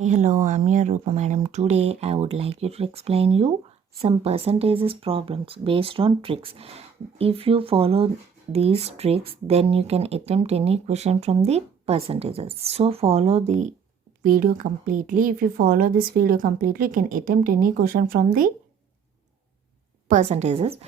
Hello, I'm your Rupa madam. Today I would like you to explain you some percentages problems based on tricks. If you follow these tricks, then you can attempt any question from the percentages. So follow the video completely. If you follow this video completely, you can attempt any question from the percentages.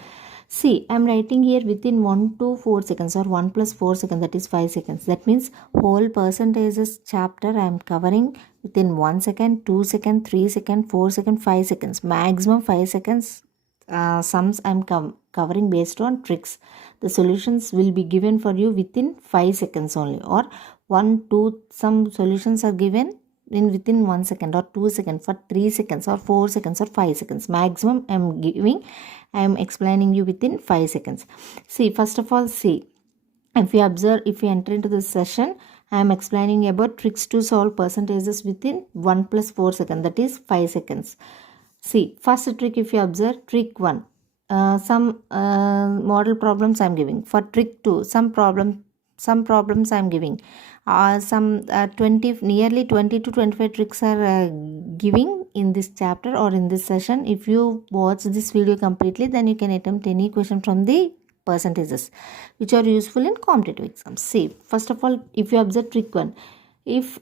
See, I'm writing here within 1 to 4 seconds or 1 plus 4 seconds, that is 5 seconds. That means whole percentages chapter I am covering within 1 second, 2 second, 3 second, 4 second, 5 seconds. Maximum 5 seconds sums I'm covering based on tricks. The solutions will be given for you within 5 seconds only, or 1, 2, some solutions are given in within 1 second or 2 seconds, for 3 seconds or 4 seconds or 5 seconds. Maximum I am explaining you within 5 seconds. See, first of all, see, if you observe, if you enter into this session, I am explaining about tricks to solve percentages within 1 plus 4 seconds, that is 5 seconds. See, first trick, if you observe, trick 1, some model problems I am giving. For trick 2, some problems I am giving. Some 20, nearly 20 to 25 tricks are giving in this chapter or in this session. If you watch this video completely, then you can attempt any question from the percentages which are useful in competitive exams. See, first of all, if you observe trick 1, if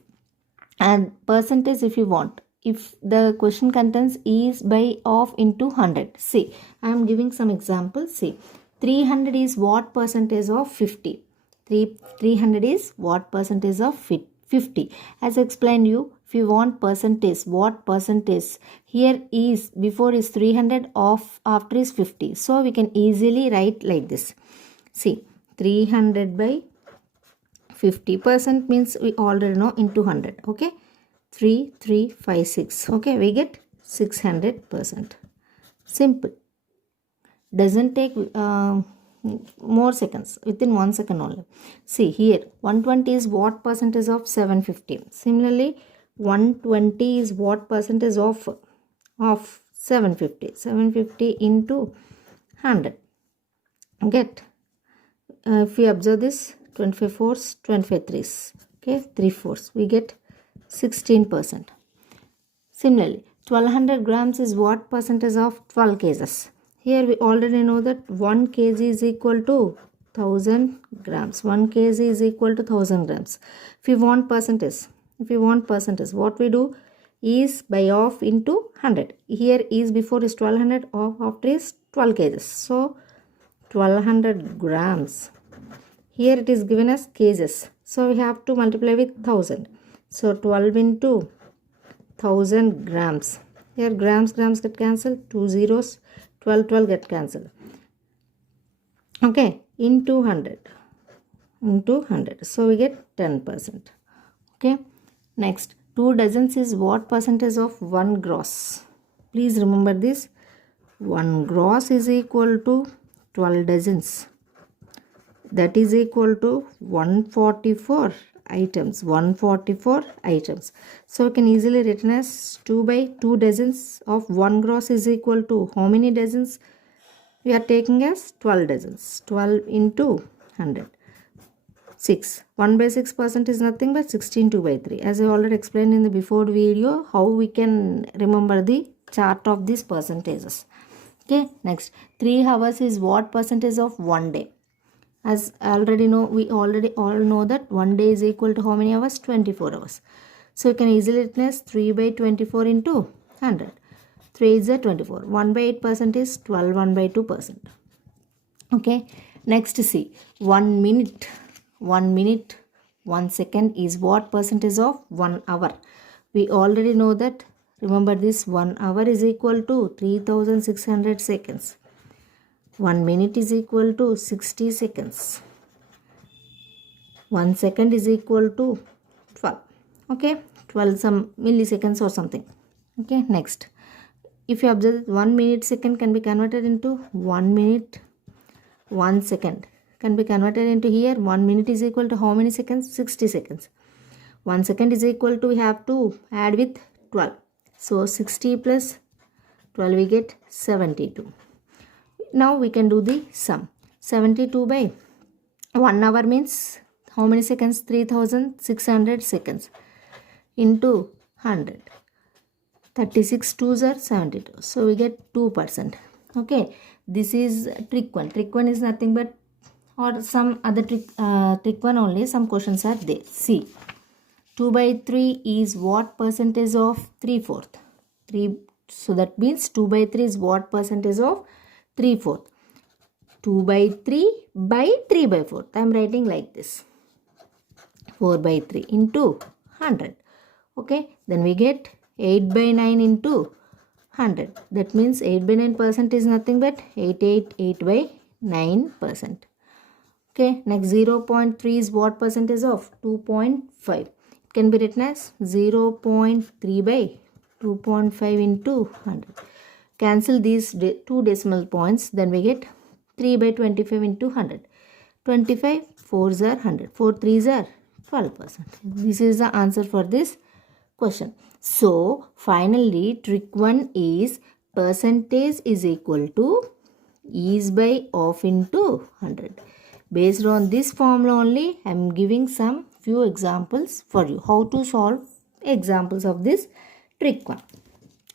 and percentage, if you want, if the question contains is by of into 100. See, I am giving some examples. See, 300 is what percentage of 50? 300 is what percentage of 50? As I explained you, if you want percentage, what percentage? Here is, before is 300, of after is 50. So we can easily write like this. See, 300 by 50% means we already know into 100. Okay, 3356. Okay, we get 600%. Simple. Doesn't take more seconds, within 1 second only. See here, 120 is what percentage of 750? Similarly, 120 is what percentage of 750? 750 into 100. Get, if we observe this, 25 fours, 25 threes. Okay, 3 fours. We get 16%. Similarly, 1200 grams is what percentage of 12 kgs? Here we already know that 1 kg is equal to 1000 grams. 1 kg is equal to 1000 grams. If you want percentage, what we do is by of into 100. Here is before is 1200, of after is 12 kgs. So 1200 grams. Here it is given as kgs. So we have to multiply with 1000. So 12 into 1000 grams. Here grams get cancelled. 2 zeros. 12 get cancelled. Okay. Into 100. So we get 10%. Okay. Next. 2 dozens is what percentage of 1 gross? Please remember this. 1 gross is equal to 12 dozens. That is equal to 144 items. 144 items. So we can easily written as 2 by 2 dozens of 1 gross is equal to how many dozens? We are taking as 12 dozens. 12 into 100. 6. 1 by 6% is nothing but 16 2 by 3. As I already explained in the before video, how we can remember the chart of these percentages. Okay. Next. 3 hours is what percentage of 1 day? As I already know, we already all know that 1 day is equal to how many hours? 24 hours. So you can easily written as 3 by 24 into 100. 3 is a 24. 1 by 8% is 12. 1 by 2%. Okay. Next, see, 1 minute. 1 second is what percentage of 1 hour? We already know that. Remember this, 1 hour is equal to 3600 seconds. 1 minute is equal to 60 seconds. 1 second is equal to 12. Okay, 12 some milliseconds or something. Okay, next. If you observe, 1 minute second can be converted into 1 minute. 1 second can be converted into here. 1 minute is equal to how many seconds? 60 seconds. 1 second is equal to, we have to add with 12. So 60 plus 12 we get 72. Now we can do the sum. 72 by 1 hour means how many seconds? 3600 seconds into 100. 36 twos are 72. So we get 2%. Okay, this is trick 1. Trick 1 is nothing but, or some other trick 1 only. Some questions are there. See, 2 by 3 is what percentage of 3/4? 3. So that means 2 by 3 is what percentage of 3/4? 2 by 3 by 3 by 4. I am writing like this. 4 by 3 into 100. Okay, then we get 8 by 9 into 100. That means 8 by 9% is nothing but 8 by 9%. Okay, next 0.3 is what percentage of 2.5? It can be written as 0.3 by 2.5 into 100. Cancel these two decimal points, then we get 3 by 25 into 100. 25 4s are 100. 4 3s are 12%. This is the answer for this question. So finally trick 1 is percentage is equal to is by of into 100. Based on this formula only, I am giving some few examples for you how to solve examples of this trick 1.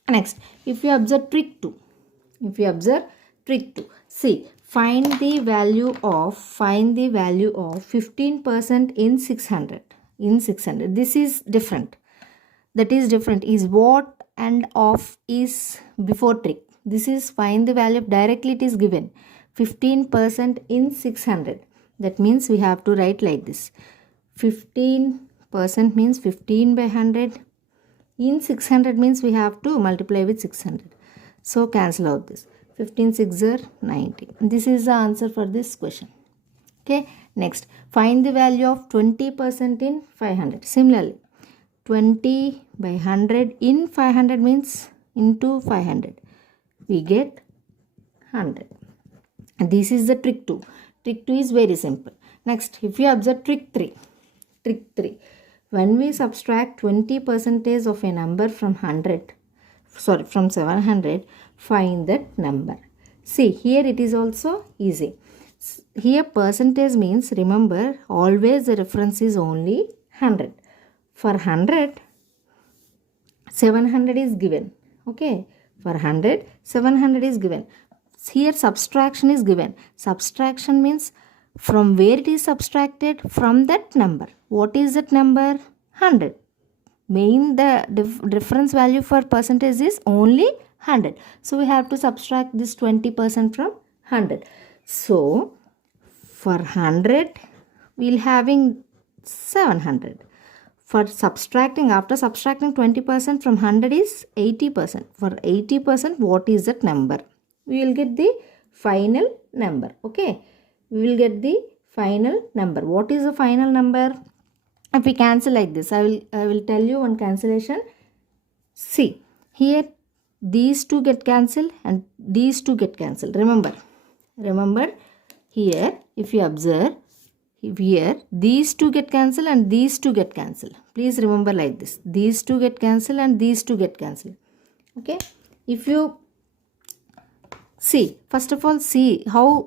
Next, if you observe trick 2, see, find the value of 15% in 600. This is different. That is different. Is what and of is before trick. This is find the value of, directly it is given 15% in 600. That means we have to write like this. 15% means 15 by 100. In 600 means we have to multiply with 600. So cancel out this. 15 6 are 90. This is the answer for this question. Okay. Next, find the value of 20% in 500. Similarly, 20 by 100 in 500 means into 500. We get 100. And this is the trick 2. Trick 2 is very simple. Next, if you observe trick 3. When we subtract 20% of a number from 700, find that number. See, here it is also easy. Here percentage means, remember, always the reference is only 100. For 100, 700 is given. Okay, for 100, 700 is given. Here subtraction is given. Subtraction means from where it is subtracted? From that number. What is that number? 100. The difference value for percentage is only 100. So we have to subtract this 20% from 100. So for 100, we'll having 700. For subtracting, after subtracting 20% from 100 is 80%. For 80%, what is that number? We will get the final number. Okay, we will get the final number. What is the final number? If we cancel like this, I will tell you one cancellation. See, here these two get cancelled and these two get cancelled. Remember here, if you observe, here these two get cancelled and these two get cancelled. Please remember like this. These two get cancelled and these two get cancelled. Okay, if you see, first of all, see how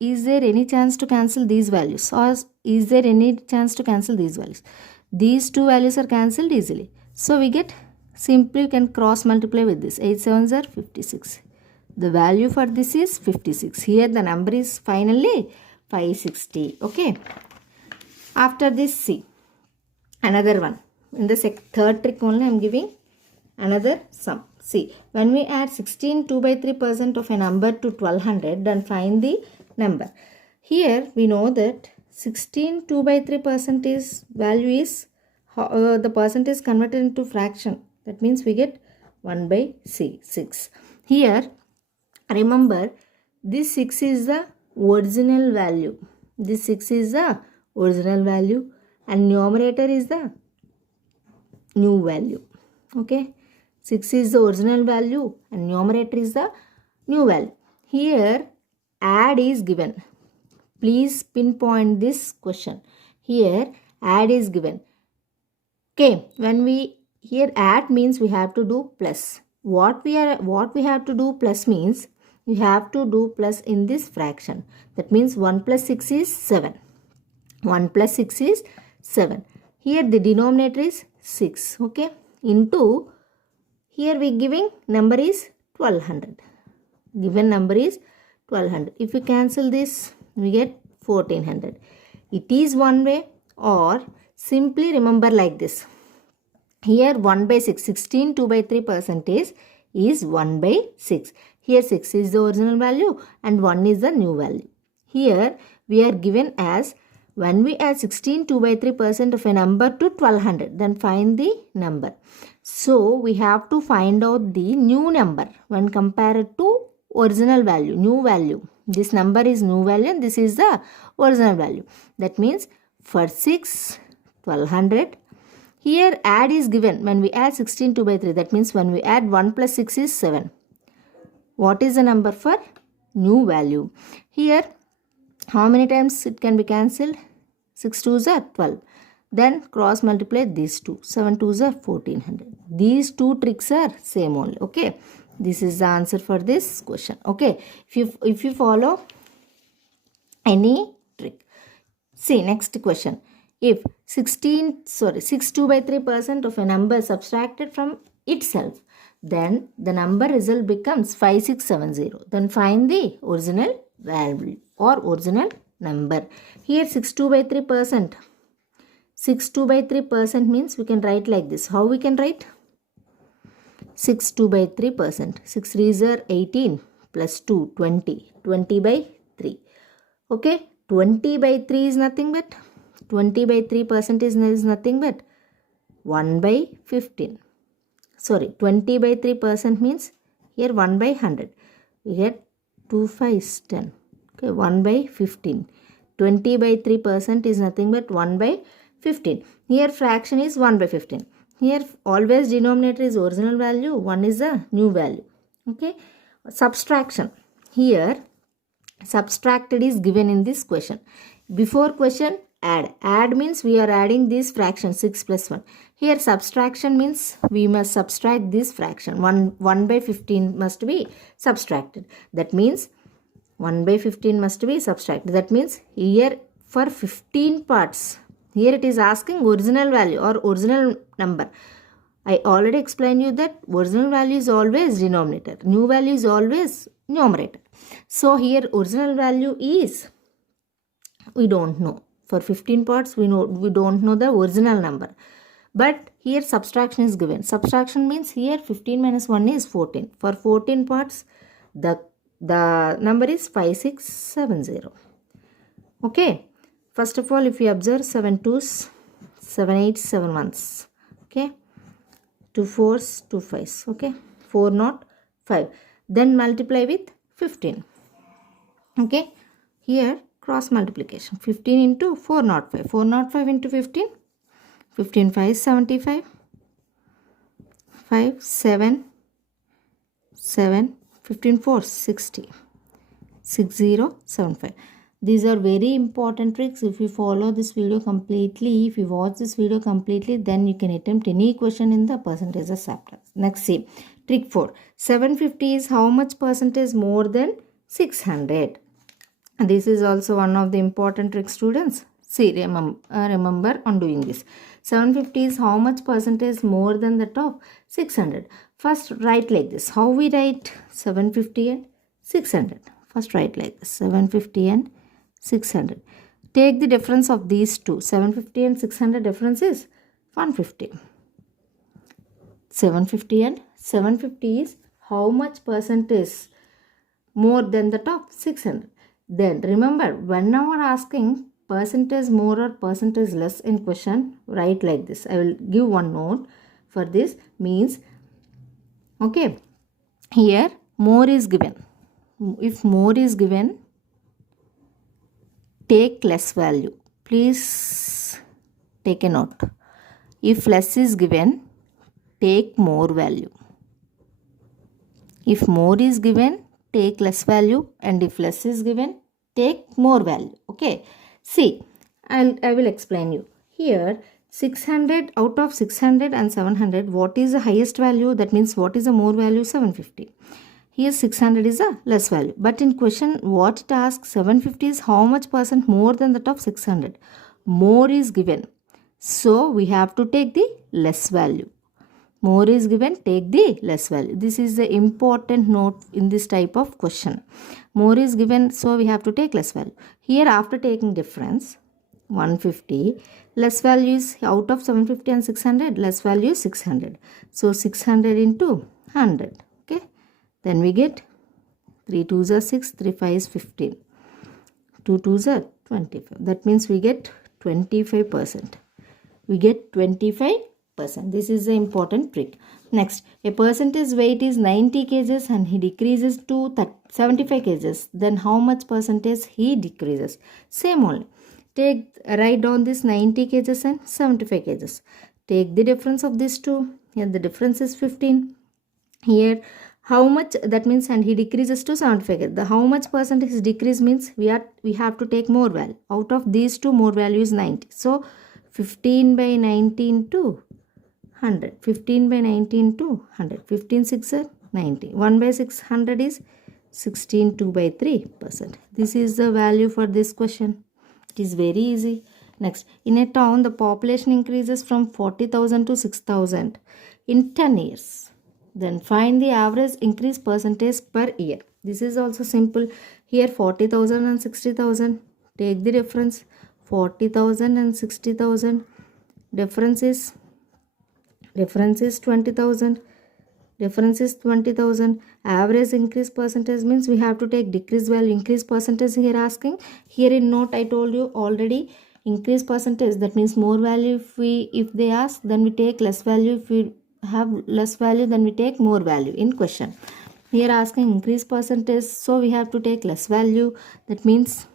is there any chance to cancel these values, or is there any chance to cancel these values? These two values are cancelled easily. So we get, simply you can cross multiply with this. 8 7s are 56. The value for this is 56. Here the number is finally 560. Okay. After this, see another one. In the third trick only I am giving another sum. See, when we add 16 2 by 3% of a number to 1200, then find the number. Here we know that 16 2 by 3% is value is the percent is converted into fraction. That means we get 1 by 6. Here remember, this 6 is the original value. This 6 is the original value and numerator is the new value. Okay, 6 is the original value and numerator is the new value. Here add is given. Please pinpoint this question. Here add is given. Okay, when we here add means we have to do plus. What we have to do plus means you have to do plus in this fraction. That means 1 plus 6 is 7. 1 plus 6 is 7. Here the denominator is 6. Okay. Into, here we giving number is 1200. Given number is 1200. If we cancel this, we get 1400. It is one way, or simply remember like this. Here 1 by 6, 16 2 by 3 percentage is 1 by 6. Here 6 is the original value and 1 is the new value. Here we are given as, when we add 16 2 by 3% of a number to 1200, then find the number. So we have to find out the new number when compared to original value, new value. This number is new value and this is the original value. That means for 6, 1200. Here add is given. When we add 16 2 by 3, that means when we add 1 plus 6 is 7. What is the number for new value? Here how many times it can be cancelled? 6 2s are 12. Then cross multiply these two. 7 2s are 1400. These two tricks are same only. Okay. This is the answer for this question. Okay. If you follow any trick. See next question. If 6 2 by 3% of a number is subtracted from itself, then the number result becomes 5670. Then find the original value or original number. Here 6 2 by 3%. 6 2 by 3% means we can write like this. How we can write? 6 2 by 3%. 6 3s are 18 plus 2 20. 20 by 3. Okay. 20 by 3 is nothing but 20 by 3% is nothing but 1 by 15. Sorry, 20 by 3% means here 1 by 100. We get 2 5 is 10. Okay, 1 by 15. 20 by 3% is nothing but 1 by 15. Here fraction is 1 by 15. Here always denominator is original value, 1 is a new value. Okay, subtraction. Here subtracted is given in this question. Before question, add. Add means we are adding this fraction 6 plus 1. Here subtraction means we must subtract this fraction. 1 by 15 must be subtracted. That means 1 by 15 must be subtracted. That means here for 15 parts, here it is asking original value or original number. I already explained you that original value is always denominator. New value is always numerator. So here original value is, we don't know. For 15 parts, we don't know the original number. But here subtraction is given. Subtraction means here 15 minus 1 is 14. For 14 parts, the number is 5670. Okay. First of all, if we observe 7 2s, 7 8s, 7 1s. Okay. 2 4s, 2 5s. Okay. 4 not 5. Then multiply with 15. Okay. Here cross multiplication. 15 into 405. 405 into 15. 15 5 75. 5 7 7. 15 4 60. 6075. These are very important tricks. If you follow this video completely, if you watch this video completely, then you can attempt any question in the percentages chapter. Next, see trick 4. 750 is how much percentage more than 600? This is also one of the important tricks, students. See, remember on doing this. 750 is how much percentage more than that of 600? First write like this. How we write 750 and 600? First write like this. 750 and 600. Take the difference of these two. 750 and 600 difference is 150. 750 and 750 is how much percentage more than the top 600. Then remember, whenever asking percentage more or percentage less in question, write like this. I will give one note for this. Means, okay, here more is given. If more is given, take less value. Please take a note. If less is given, take more value. If more is given, take less value, and if less is given, take more value. Okay. See, I will explain you. Here 600, out of 600 and 700, what is the highest value? That means what is the more value? 750. Here 600 is a less value. But in question, what it asks, 750 is how much percent more than that of 600? More is given. So we have to take the less value. More is given, take the less value. This is the important note in this type of question. More is given, so we have to take less value. Here after taking difference, 150, less value is out of 750 and 600, less value is 600. So 600 into 100. Okay. Then we get 3 2s are 6, 3 5 is 15. 2 2s are 25. That means we get 25%. We get 25%. This is the important trick. Next, a percentage weight is 90 kgs and he decreases to 75 kgs. Then how much percentage he decreases? Same only. Write down this 90 kgs and 75 kgs. Take the difference of these two. Here the difference is 15. Here how much, that means, and he decreases to 75. The how much percentage decrease means we have to take more value. Out of these two, more value is 90. So 15 by 19 to 100. 15 by 19 to 100. 15 6 are 90. 1 by 600 is 16 2 by 3%. This is the value for this question. It is very easy. Next, in a town, the population increases from 40,000 to 6,000 in 10 years. Then find the average increase percentage per year. This is also simple. Here 40,000 and 60,000. Take the difference. 40,000 and 60,000. Difference is 20,000. Difference is 20,000. Average increase percentage means we have to take decrease value. Increase percentage here asking. Here in note I told you already, increase percentage, that means more value. If they ask, then we take less value. If we have less value, then we take more value in question. Here asking increase percentage, so we have to take less value. That means,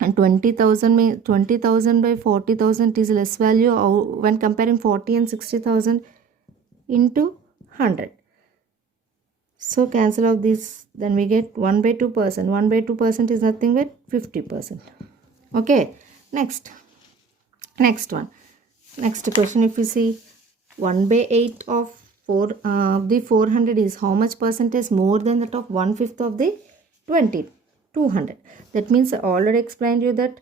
and 20,000 by 40,000 is less value when comparing 40 and 60,000 into 100. So cancel out this, then we get 1 by 2%. 1 by 2% is nothing but 50%. Okay, next one. Next question, if you see, 1 by 8 of the 400 is how much percentage more than that of 1/5 of the 200. That means I already explained you that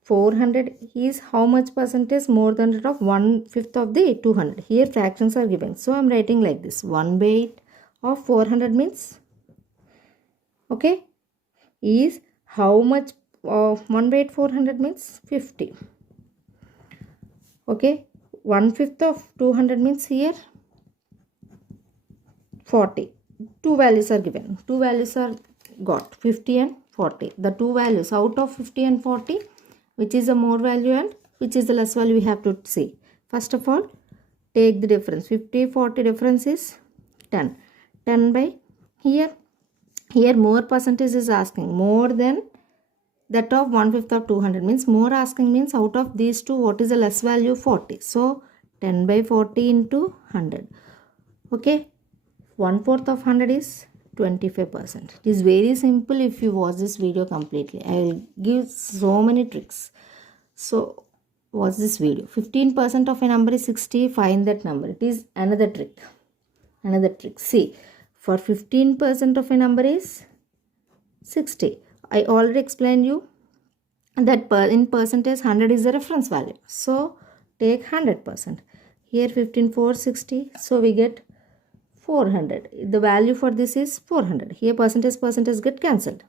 400 is how much percentage more than that of 1/5 of the 200. Here fractions are given, so I am writing like this. 1 by 8 of 400 means, okay, is how much of 1 by 8 400 means 50. Okay, 1/5 of 200 means here 40. Two values are given. Two values are got, 50 and 40. The two values out of 50 and 40, which is the more value and which is the less value, we have to see. First of all, take the difference. 50 40 difference is 10. 10 by here more percentage is asking, more than that of 1/5 of 200 means more asking, means out of these two what is the less value? 40. So 10 by 40 into 100. Okay, 1/4 of 100 is 25%. It is very simple if you watch this video completely. I will give so many tricks. So watch this video. 15% of a number is 60. Find that number. It is another trick. See, for 15% of a number is 60. I already explained you that in percentage 100 is the reference value. So take 100%. Here 15 4 60. So we get 400. The value for this is 400. Here percentage get cancelled.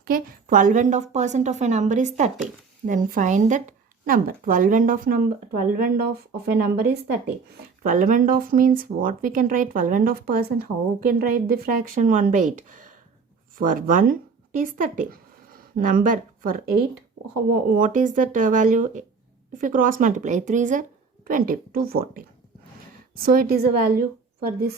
Okay, 12 and of percent of a number is 30. Then find that number. 12 and of a number is 30. 12 and of means what we can write? 12 and of percent. How we can write the fraction? 1 by 8. For 1 it is 30. Number for 8, what is that value? If you cross multiply, 3 is a 20, 240. So it is a value for this.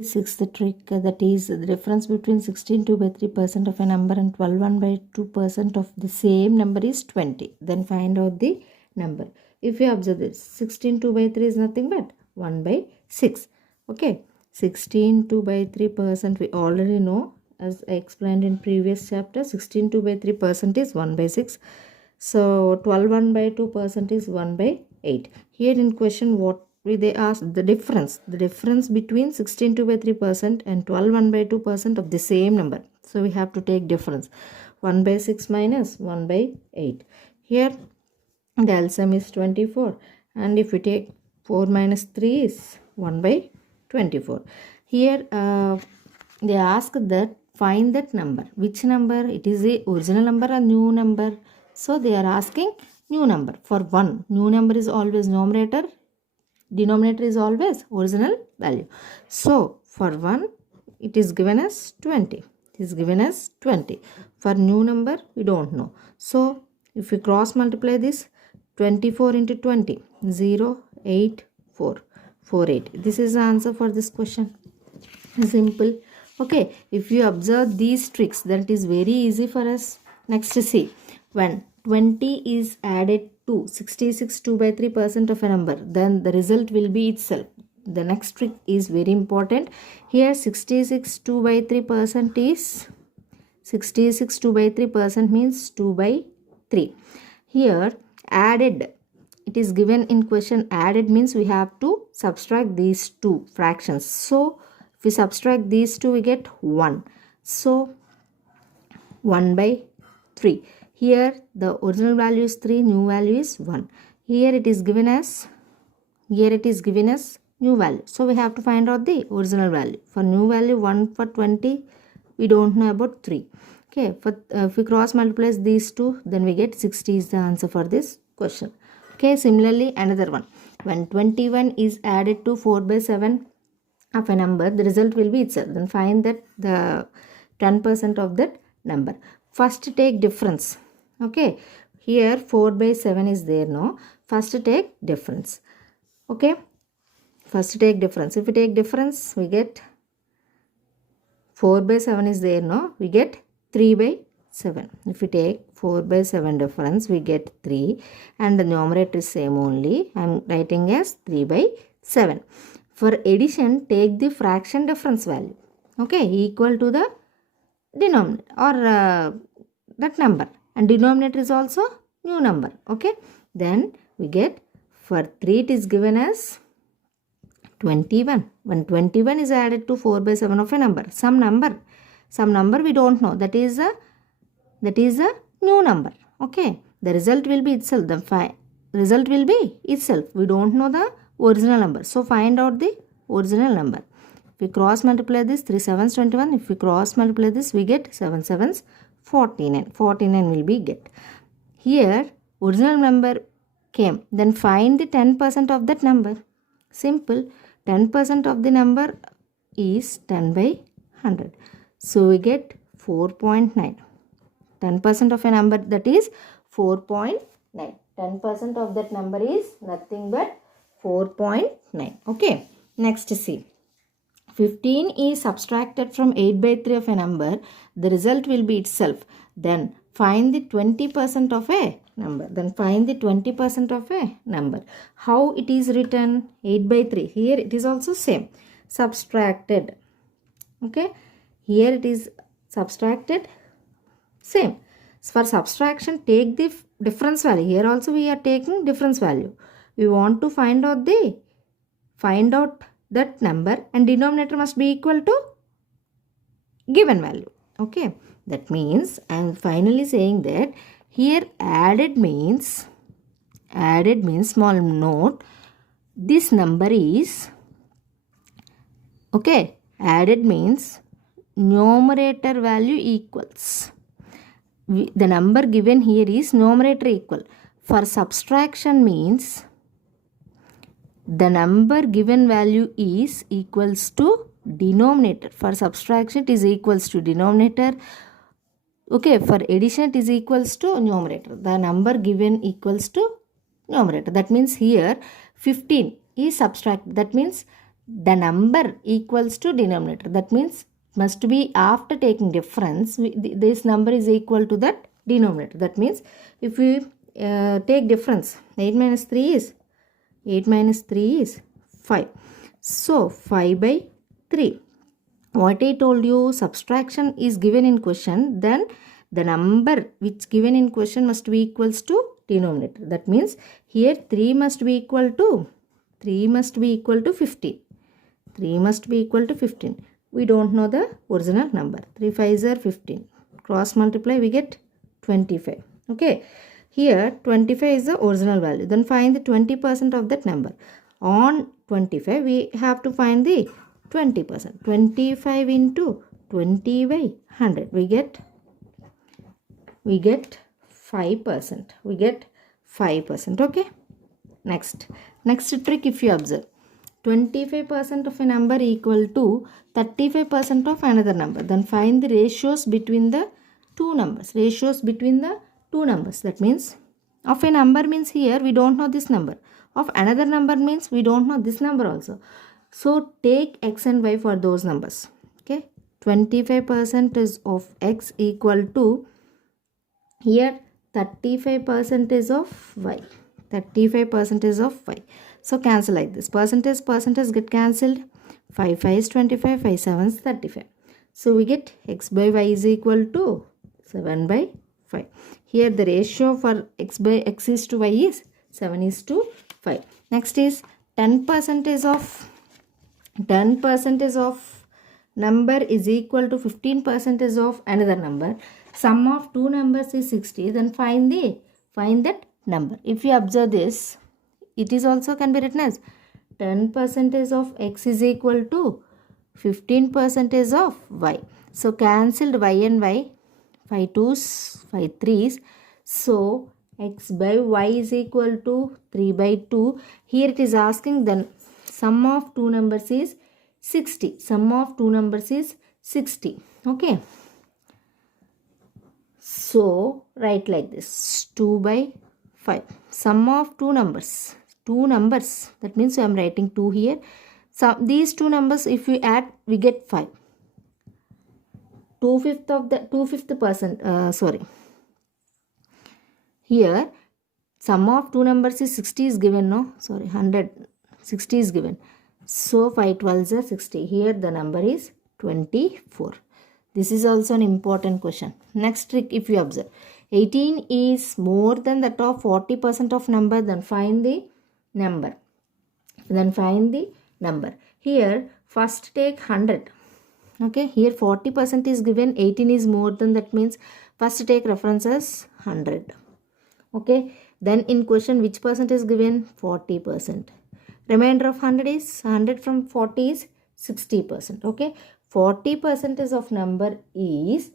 Sixth trick, that is the difference between 16 2 by 3% of a number and 12 1 by 2% of the same number is 20. Then find out the number. If you observe this, 16 2 by 3 is nothing but 1 by 6. Okay, 16 2 by 3% we already know, as I explained in previous chapter. 16 2 by 3% is 1 by 6. So 12 1 by 2% is 1 by 8. Here in question, what they ask? The difference between 16 2 by 3% and 12 1 by 2% of the same number. So we have to take difference. 1 by 6 minus 1 by 8. Here the LCM is 24, and if we take 4 minus 3 is 1 by 24. Here they ask that find that number. Which number? It is the original number or new number? So they are asking new number. For 1, new number is always numerator, denominator is always original value. So for 1, it is given as 20. It is given as 20. For new number, we don't know. So if we cross multiply this, 24 into 20, 0, 8, 4, 4, 8. This is the answer for this question. Simple. Okay, if you observe these tricks, then it is very easy for us. Next, see, when 20 is added to 66 2 by 3% of a number, then the result will be itself. The next trick is very important. Here 66 2 by 3% is 66 2 by 3% means 2 by 3. Here added, it is given in question, added means we have to subtract these two fractions. So if we subtract these two, we get 1. So 1 by 3. Here the original value is 3, new value is 1. Here it is given as new value. So we have to find out the original value. For new value 1 for 20, we don't know about 3. Okay, if we cross multiply these two, then we get 60 is the answer for this question. Okay, similarly another one. When 21 is added to 4 by 7 of a number, the result will be itself. Then find that the 10% of that number. First take difference. Okay, here 4 by 7 is there, no? First take difference. Okay, first take difference. If we take difference, we get 4 by 7 is there, no? We get 3 by 7. If we take 4 by 7 difference, we get 3, and the numerator is same only. I am writing as 3 by 7. For addition, take the fraction difference value. Okay, equal to the denominator or that number, and denominator is also new number. Okay, then we get, for 3 it is given as 21. When 21 is added to 4 by 7 of a number, some number we don't know, that is a new number. Okay, the result will be itself. The result will be itself. We don't know the original number. So find out the original number. If we cross multiply this, 3 7s 21. If we cross multiply this, we get 7 7s 49. 49 will be get. Here original number came. Then find the 10% of that number. Simple. 10% of the number is 10 by 100. So we get 4.9. 10% of a number, that is 4.9. 10% of that number is nothing but 4.9. Okay, next see. 15 is subtracted from 8 by 3 of a number. The result will be itself. Then find the 20% of a number. Then find the 20% of a number. How it is written? 8 by 3. Here it is also same. Subtracted. Okay, here it is subtracted. Same. For subtraction, take the difference value. Here also we are taking difference value. We want to find out that number, and denominator must be equal to given value. Okay, that means I am finally saying that here added means small note, this number is, okay, added means numerator value equals. The number given here is numerator equal. For subtraction means the number given value is equals to denominator. For subtraction it is equals to denominator. Okay, for addition it is equals to numerator. The number given equals to numerator. That means here 15 is subtracted. That means the number equals to denominator. That means must be after taking difference, this number is equal to that denominator. That means if we take difference, 8 minus 3 is 5. So 5 by 3. What I told you, subtraction is given in question, then the number which given in question must be equals to denominator. That means here 3 must be equal to 15. 3 must be equal to 15. we don't know the original number. 3 5s are 15. Cross multiply, we get 25. Okay. Here 25 is the original value. Then find the 20% of that number. On 25, we have to find the 20%. 25 into 20 by 100. We get 5%. We get 5%. Okay. Next trick, if you observe, 25% of a number equal to 35% of another number. Then find the ratios between the two numbers. That means of a number means here we don't know this number. Of another number means we don't know this number also. So take x and y for those numbers. Okay. 25% is of x equal to, here 35% is of y. 35% is of y. So cancel like this. Percentage get cancelled. 5 5 is 25. 5 7 is 35. So we get x by y is equal to 7 by 5. Here the ratio for x by x is to y is 7 is to 5. Next is 10% of number is equal to 15% of another number. Sum of two numbers is 60. Then find that number. If you observe this, it is also can be written as 10% of x is equal to 15% of y. So cancelled y and y. 5 2s, 5 3s. So x by y is equal to 3 by 2. Here it is asking then sum of two numbers is 60. Okay. So write like this. 2 by 5. Sum of two numbers. That means I am writing 2 here. So these two numbers, if we add, we get 5. 2/5. Here sum of two numbers is 60 is given. 60 is given. So 5 12s are 60. Here the number is 24. This is also an important question. Next trick, if you observe, 18 is more than that of 40% of number. Then find the number. Here first take 100. Okay, here 40% is given, 18 is more than, that means first take reference as 100. Okay, then in question which percent is given? 40%. Remainder of 100 is 100 from 40 is 60%. Okay, 40% of number is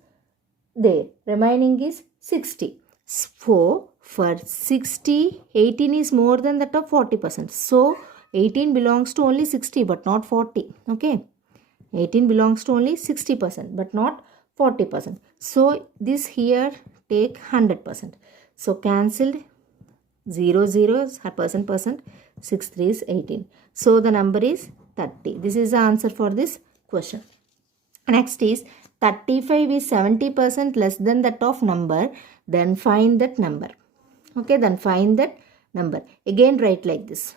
there, remaining is 60. So for 60, 18 is more than that of 40%. So 18 belongs to only 60 but not 40. Okay, 18 belongs to only 60% but not 40%. So this here take 100%. So cancelled 0 0 percent 6 3 is 18. So the number is 30. This is the answer for this question. Next is 35 is 70% less than that of number. Then find that number. Okay, then find that number. Again write like this.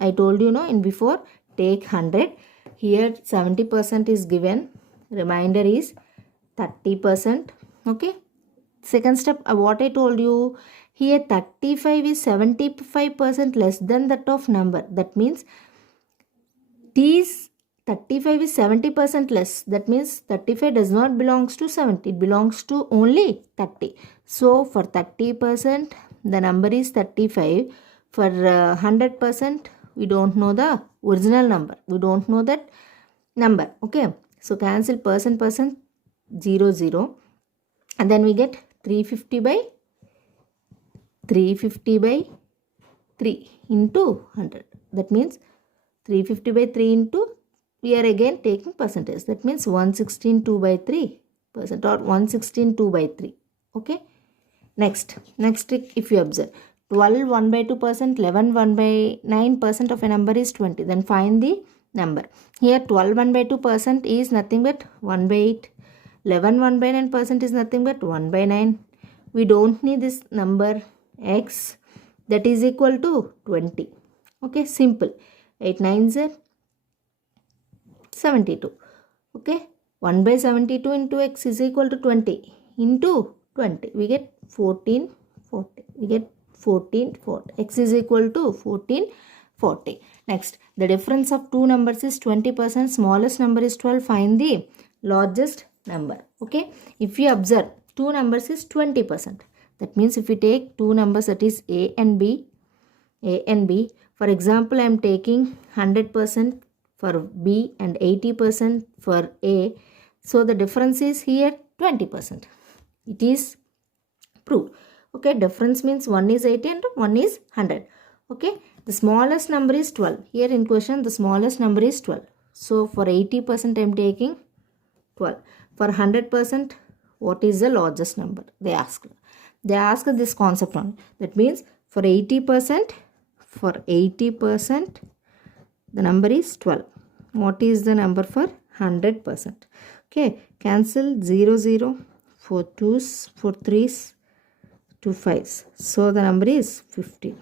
I told you in before, take 100. Here 70% is given. Remainder is 30%. Okay. Second step, what I told you, here 35 is 75% less than that of number. That means these 35 is 70% less. That means 35 does not belongs to 70. It belongs to only 30. So for 30%, the number is 35. For 100%, we don't know the original number. We don't know that number. Okay. So cancel percent 0 0. And then we get 350 by 3 into 100. That means 350 by 3 into, we are again taking percentage. That means 116 2 by 3% or 116 2 by 3. Okay. Next trick, if you observe, 12 1 by 2%, 11 1 by 9% of a number is 20. Then find the number. Here 12 1 by 2% is nothing but 1 by 8. 11 1 by 9% is nothing but 1 by 9. We don't need this number x, that is equal to 20. Okay, simple. 8 9s are 72. Okay, 1 by 72 into x is equal to 20 into 20. We get 14 40. We get 14 40. X is equal to 14 40. Next, the difference of two numbers is 20%. Smallest number is 12. Find the largest number. Okay. If you observe, two numbers is 20%. That means if we take two numbers, that is A and B. For example, I am taking 100% for B and 80% for A. So the difference is here 20%. It is proved. Okay, difference means one is 80 and one is 100. Okay, the smallest number is 12. Here in question, the smallest number is 12. So for 80% I am taking 12. For 100%, what is the largest number? They asked this concept on. That means for 80%, the number is 12. What is the number for 100%? Okay, cancel 0, 0, 4 2s, 4 3s, 2 5s. So the number is 15.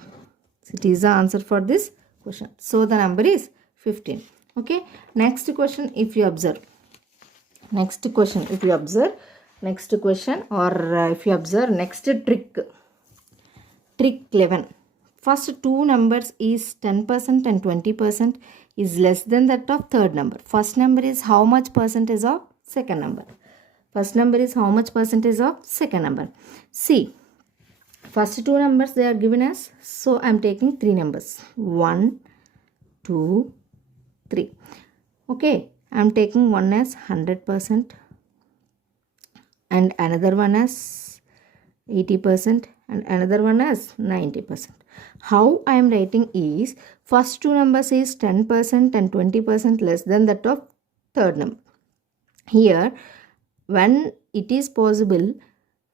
It is the answer for this question. So the number is 15. Okay, next question if you observe. Next trick. Trick 11. First two numbers is 10% and 20% is less than that of third number. First number is how much percentage of second number? See, first two numbers they are given as, so I am taking three numbers. 1, 2, 3. Okay, I am taking one as 100% and another one as 80% and another one as 90%. How I am writing is, first two numbers is 10% and 20% less than that of third number. Here, when it is possible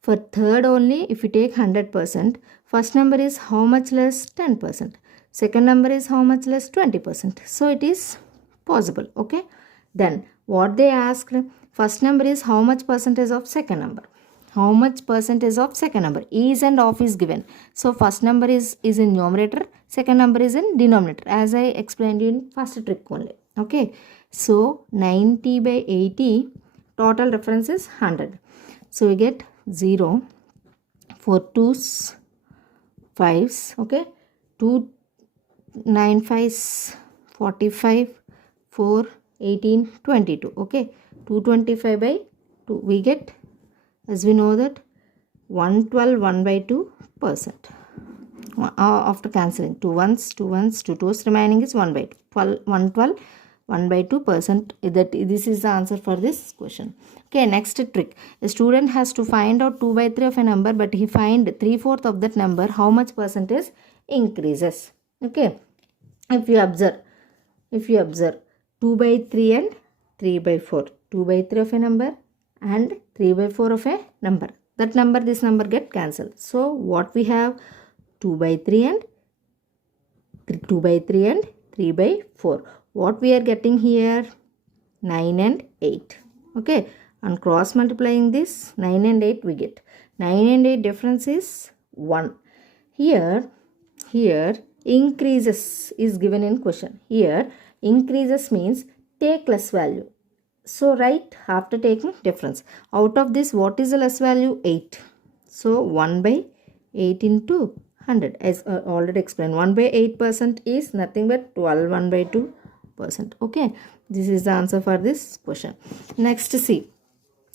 for third only, if you take 100%, first number is how much less? 10%. Second number is how much less? 20%. So it is possible. Okay. Then what they asked, first number is how much percentage of second number? Is and of is given. So first number is in numerator, second number is in denominator, as I explained in first trick only. Okay. So 90 by 80, total reference is 100. So we get 0, 4 2s, 5s, okay, 2 9 5s, 45, 4 18, 22, okay, 225 by 2, we get, as we know that, 112 1 by 2%. After cancelling 2 1s, 2 1s, 2 2s, remaining is 1 by 2. 112 1 by 2%. This is the answer for this question. Okay, next trick. A student has to find out 2 by 3 of a number, but he find 3/4 of that number. How much percentage increases? Okay, if you observe 2 by 3 and 3 by 4. 2 by 3 of a number and 3 by 4 of a number. That number, this number get cancelled. So what we have? 2 by 3 and 3 by 4. What we are getting here? 9 and 8. Okay. On cross multiplying this, 9 and 8 we get. 9 and 8 difference is 1. Here increases is given in question. Here increases means take less value. So write after taking difference. Out of this, what is the less value? 8. So 1 by 8 into 100. As already explained, 1 by 8% is nothing but 12 1 by 2%. Okay. This is the answer for this question. Next, see.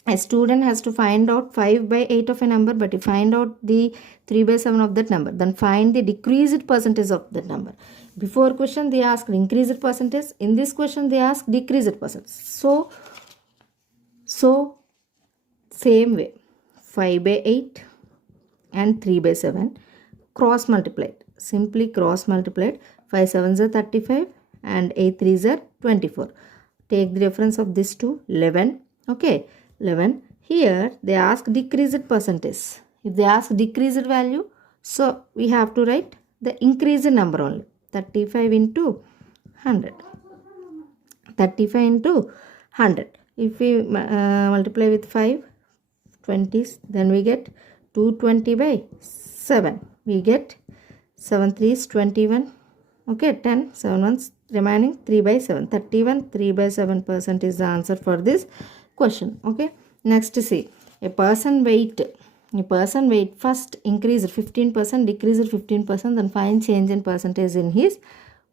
A student has to find out 5 by 8 of a number, but you find out the 3 by 7 of that number. Then find the decreased percentage of that number. Before question, they asked increased percentage. In this question, they asked decreased percentage. So same way, 5 by 8 and 3 by 7 cross multiplied. Simply cross multiplied. 5 7s are 35 and 8 3s are 24. Take the difference of this to 11. Okay. 11. Here they ask decreased percentage. If they ask decreased value, so we have to write the increased number only. 35 into 100. 35 into 100. If we multiply with 5 20s, then we get 220 by 7. We get 7 3s 21. Okay, 10 7 ones remaining 3 by 7. 31 3 by 7% is the answer for this question. Okay, next see, a person weight first increased 15%, decreased 15%, then find change in percentage in his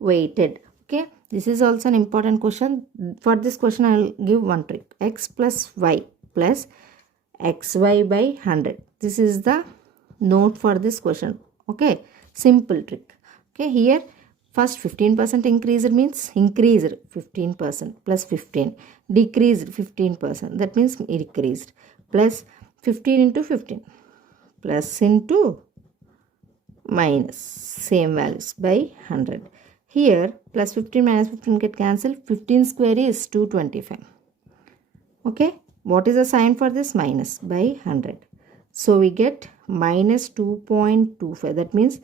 weighted. Okay, this is also an important question. For this question I will give one trick. X plus y plus xy by 100. This is the note for this question. Okay, simple trick. Okay, here first 15% increased means increased 15% plus 15, decreased 15%, that means decreased, plus 15 into 15 plus into minus, same values by 100. Here plus 15 minus 15 get cancelled. 15 square is 225. Okay, what is the sign for this? Minus by 100. So we get minus 2.25. That means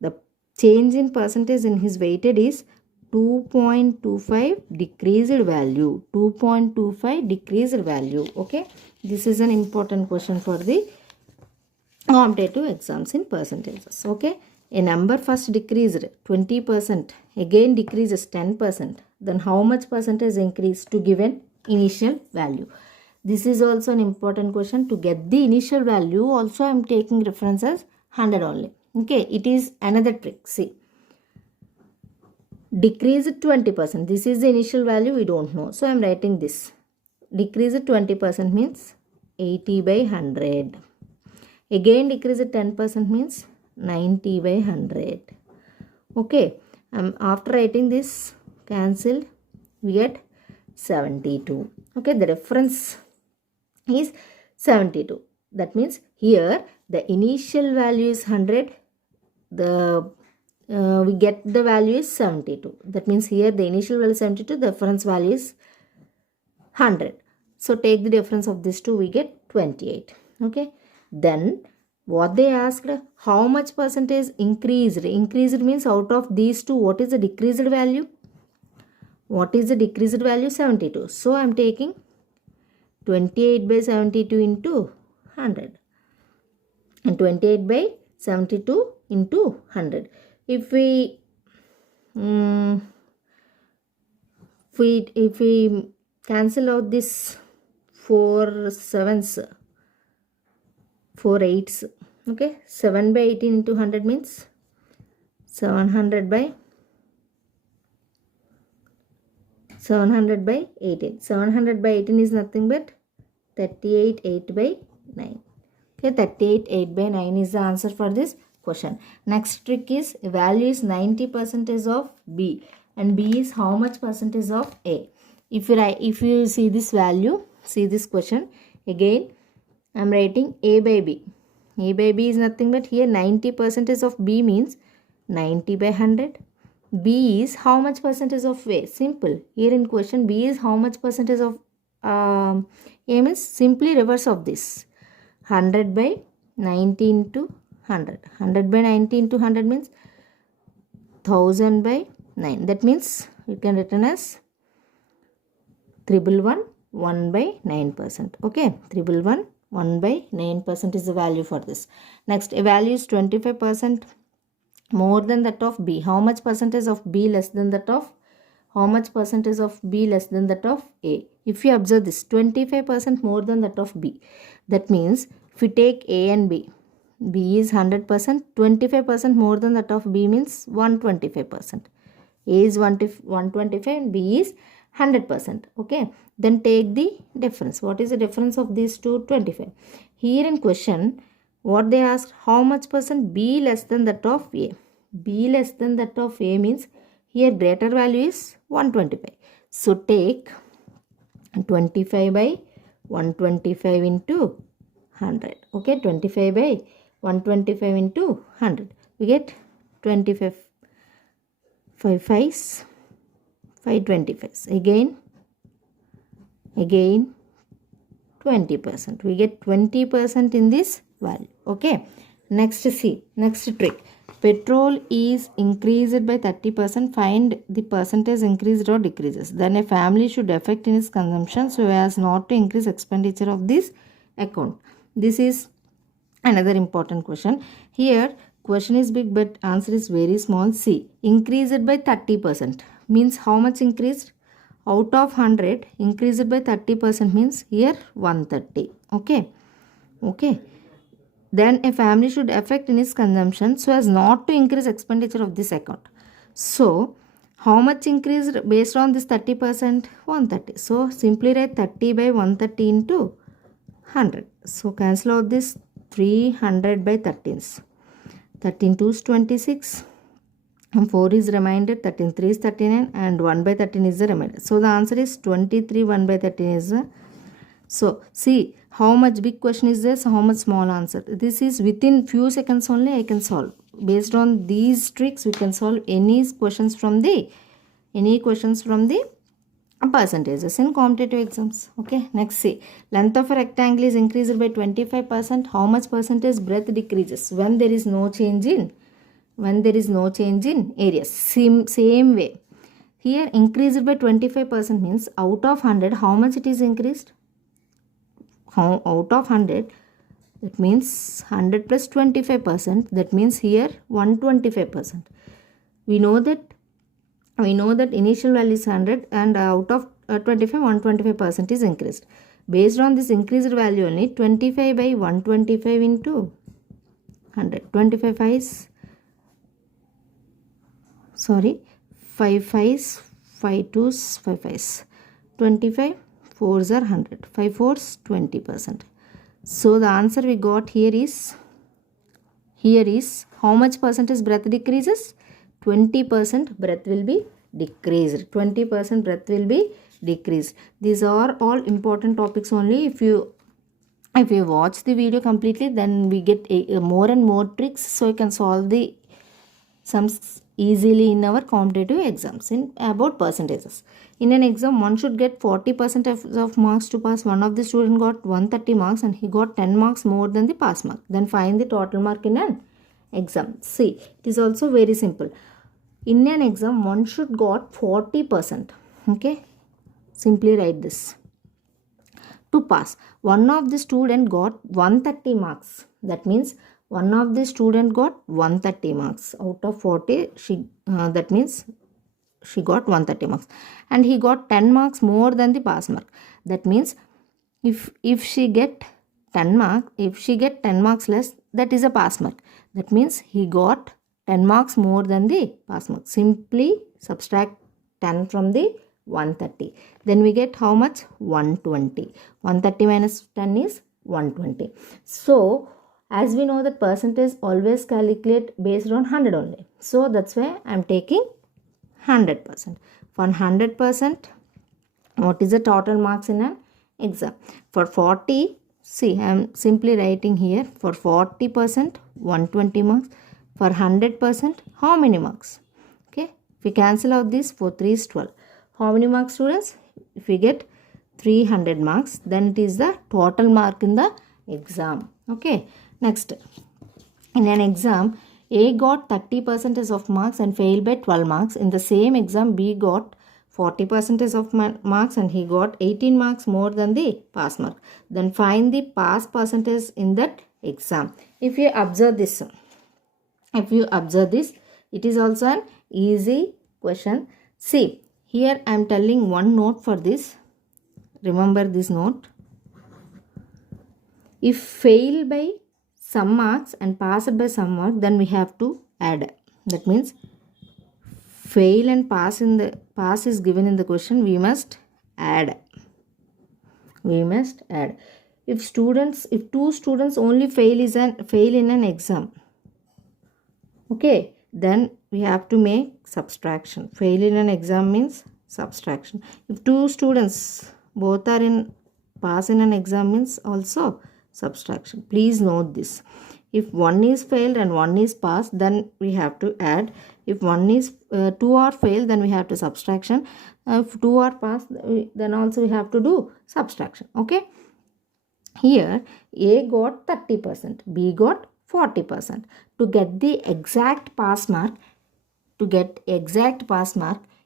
the change in percentage in his weighted is 2.25 decreased value. 2.25 decreased value. Okay, this is an important question for the competitive exams in percentages. Okay, a number first decreased 20%, again decreases 10%, then how much percentage increase to given initial value? This is also an important question. To get the initial value also I am taking reference as 100 only. Okay, it is another trick. See, decrease 20%, this is the initial value, we don't know, so I am writing this. Decrease 20% means 80 by 100. Again decrease 10% means 90 by 100. Okay, after writing this, cancelled, we get 72. Okay, the reference is 72. That means here the initial value is 100, we get the value is 72. That means here the initial value is 72, the reference value is 100. So take the difference of these two, we get 28. Okay, then what they asked, how much percentage increased? Increased means out of these two, what is the decreased value? What is the decreased value? 72. So I am taking 28 by 72 into 100. And 28 by 72 into 100. If we cancel out this 4 sevens, 4 eights, okay, 7 by 18 into 100 means 700 by 18. 700 by 18 is nothing but 38 8 by 9. Okay, 38 8 by 9 is the answer for this question. Next trick is, value is 90% of B and B is how much percentage of A. If you see this value, see this question, again I am writing A by B. A by B is nothing but here 90% of B means 90 by 100. B is how much percentage of A? Simple. Here in question B is how much percentage of A means simply reverse of this. 100 by 90 into 100. 100 by 90 into 100 means 1000 by 9. That means you can written as 111 1 by 9%. Okay, 111 1 by 9% is the value for this. Next, a value is 25% more than that of B. How much percentage of B less than that of? How much percentage of B less than that of A? If you observe this, 25% more than that of B. That means if we take A and B, B is 100%, 25% more than that of B means 125%. A is 125 and B is 100%. Okay, then take the difference. What is the difference of these two? 25. Here in question, what they asked, how much percent B less than that of A? B less than that of A means here greater value is 125. So take 25 by 125 into 100. Okay, 25 by 125 into 100. We get 25 5 5s, 525s. Again 20%. We get 20% in this value. Okay, next see, next trick. Petrol is increased by 30%. Find the percentage increased or decreases. Then a family should affect in its consumption so as not to increase expenditure of this account. This is another important question. Here question is big but answer is very small. See, increased by 30% means how much increased? Out of 100, increased by 30% means here 130. Okay, okay. Then a family should affect in its consumption so as not to increase expenditure of this account. So how much increased based on this 30%? 130. So simply write 30 by 130 into 100. So cancel out this 300 by 13s. 13 2 is 26 and 4 is remainder, 13 3 is 39 and 1 by 13 is the remainder. So the answer is 23. 1 by 13 is the. So see how much big question is this, how much small answer. This is within few seconds only I can solve. Based on these tricks we can solve any questions from the percentages in competitive exams. Okay, next see, length of a rectangle is increased by 25%. How much percentage breadth decreases when there is no change in area? Same way here, increased by 25% means out of 100 how much it is increased? Out of 100, that means 100 plus 25%, that means here 125%. We know that initial value is 100 and out of 25, 125% is increased. Based on this increased value only, 25 by 125 into 100. 25 5s, sorry, 5 5s, 5 2s, 5 5s. 25 4s are 100. 5 4s 20%. So the answer we got here is how much percentage breadth decreases? 20% breadth will be decreased. 20% breadth will be decreased. These are all important topics only. If you watch the video completely, then we get more and more tricks, so you can solve the sums easily in our competitive exams in about percentages. In an exam, one should get 40% of marks to pass. One of the student got 130 marks and he got 10 marks more than the pass mark. Then find the total mark in an exam. See, it is also very simple. In an exam, one should got 40%. Okay, simply write this. To pass, one of the student got 130 marks. That means one of the student got 130 marks out of 40. That means she got 130 marks and he got 10 marks more than the pass mark. That means if she get 10 marks less, that is a pass mark. That means he got 10 marks more than the pass mark. Simply subtract 10 from the 130. Then we get how much? 120. 130 minus 10 is 120. So as we know that percentage always calculate based on 100 only. So that's why I am taking 100%. For 100%, what is the total marks in an exam? For 40, see, I am simply writing here. For 40%, 120 marks. For 100%, how many marks? Okay, if we cancel out this, 4 3 is 12. How many marks, students? If we get 300 marks, then it is the total mark in the exam. Okay, next, in an exam, A got 30% of marks and failed by 12 marks. In the same exam, B got 40% of marks and he got 18 marks more than the pass mark. Then find the pass percentage in that exam. If you observe this, it is also an easy question. See, here I am telling one note for this. Remember this note. If fail by some marks and pass by some mark, then we have to add. That means fail and pass is given in the question, we must add. If two students only fail in an exam, okay, then we have to make subtraction. Fail in an exam means subtraction. If two students both are in pass in an exam means also subtraction. Please note this. If one is failed and one is passed, then we have to add. If one is two are failed, then we have to subtraction. If two are passed, then also we have to do subtraction. Okay. Here A got 30%, B got 40%. To get the exact pass mark,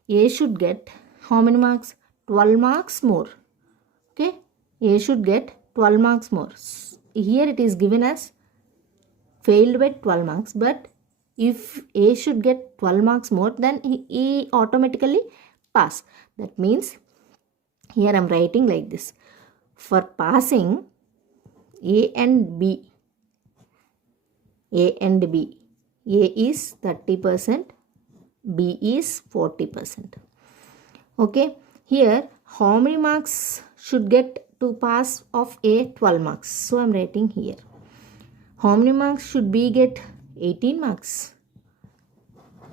A should get how many marks? 12 marks more. Okay, A should get 12 marks more. Here it is given as failed by 12 marks, but if A should get 12 marks more, then he automatically pass. That means here I am writing like this. For passing, A and B, A is 30%, B is 40%. Okay, here how many marks should get to pass of A? 12 marks. So I am writing here. How many marks should B get? 18 marks.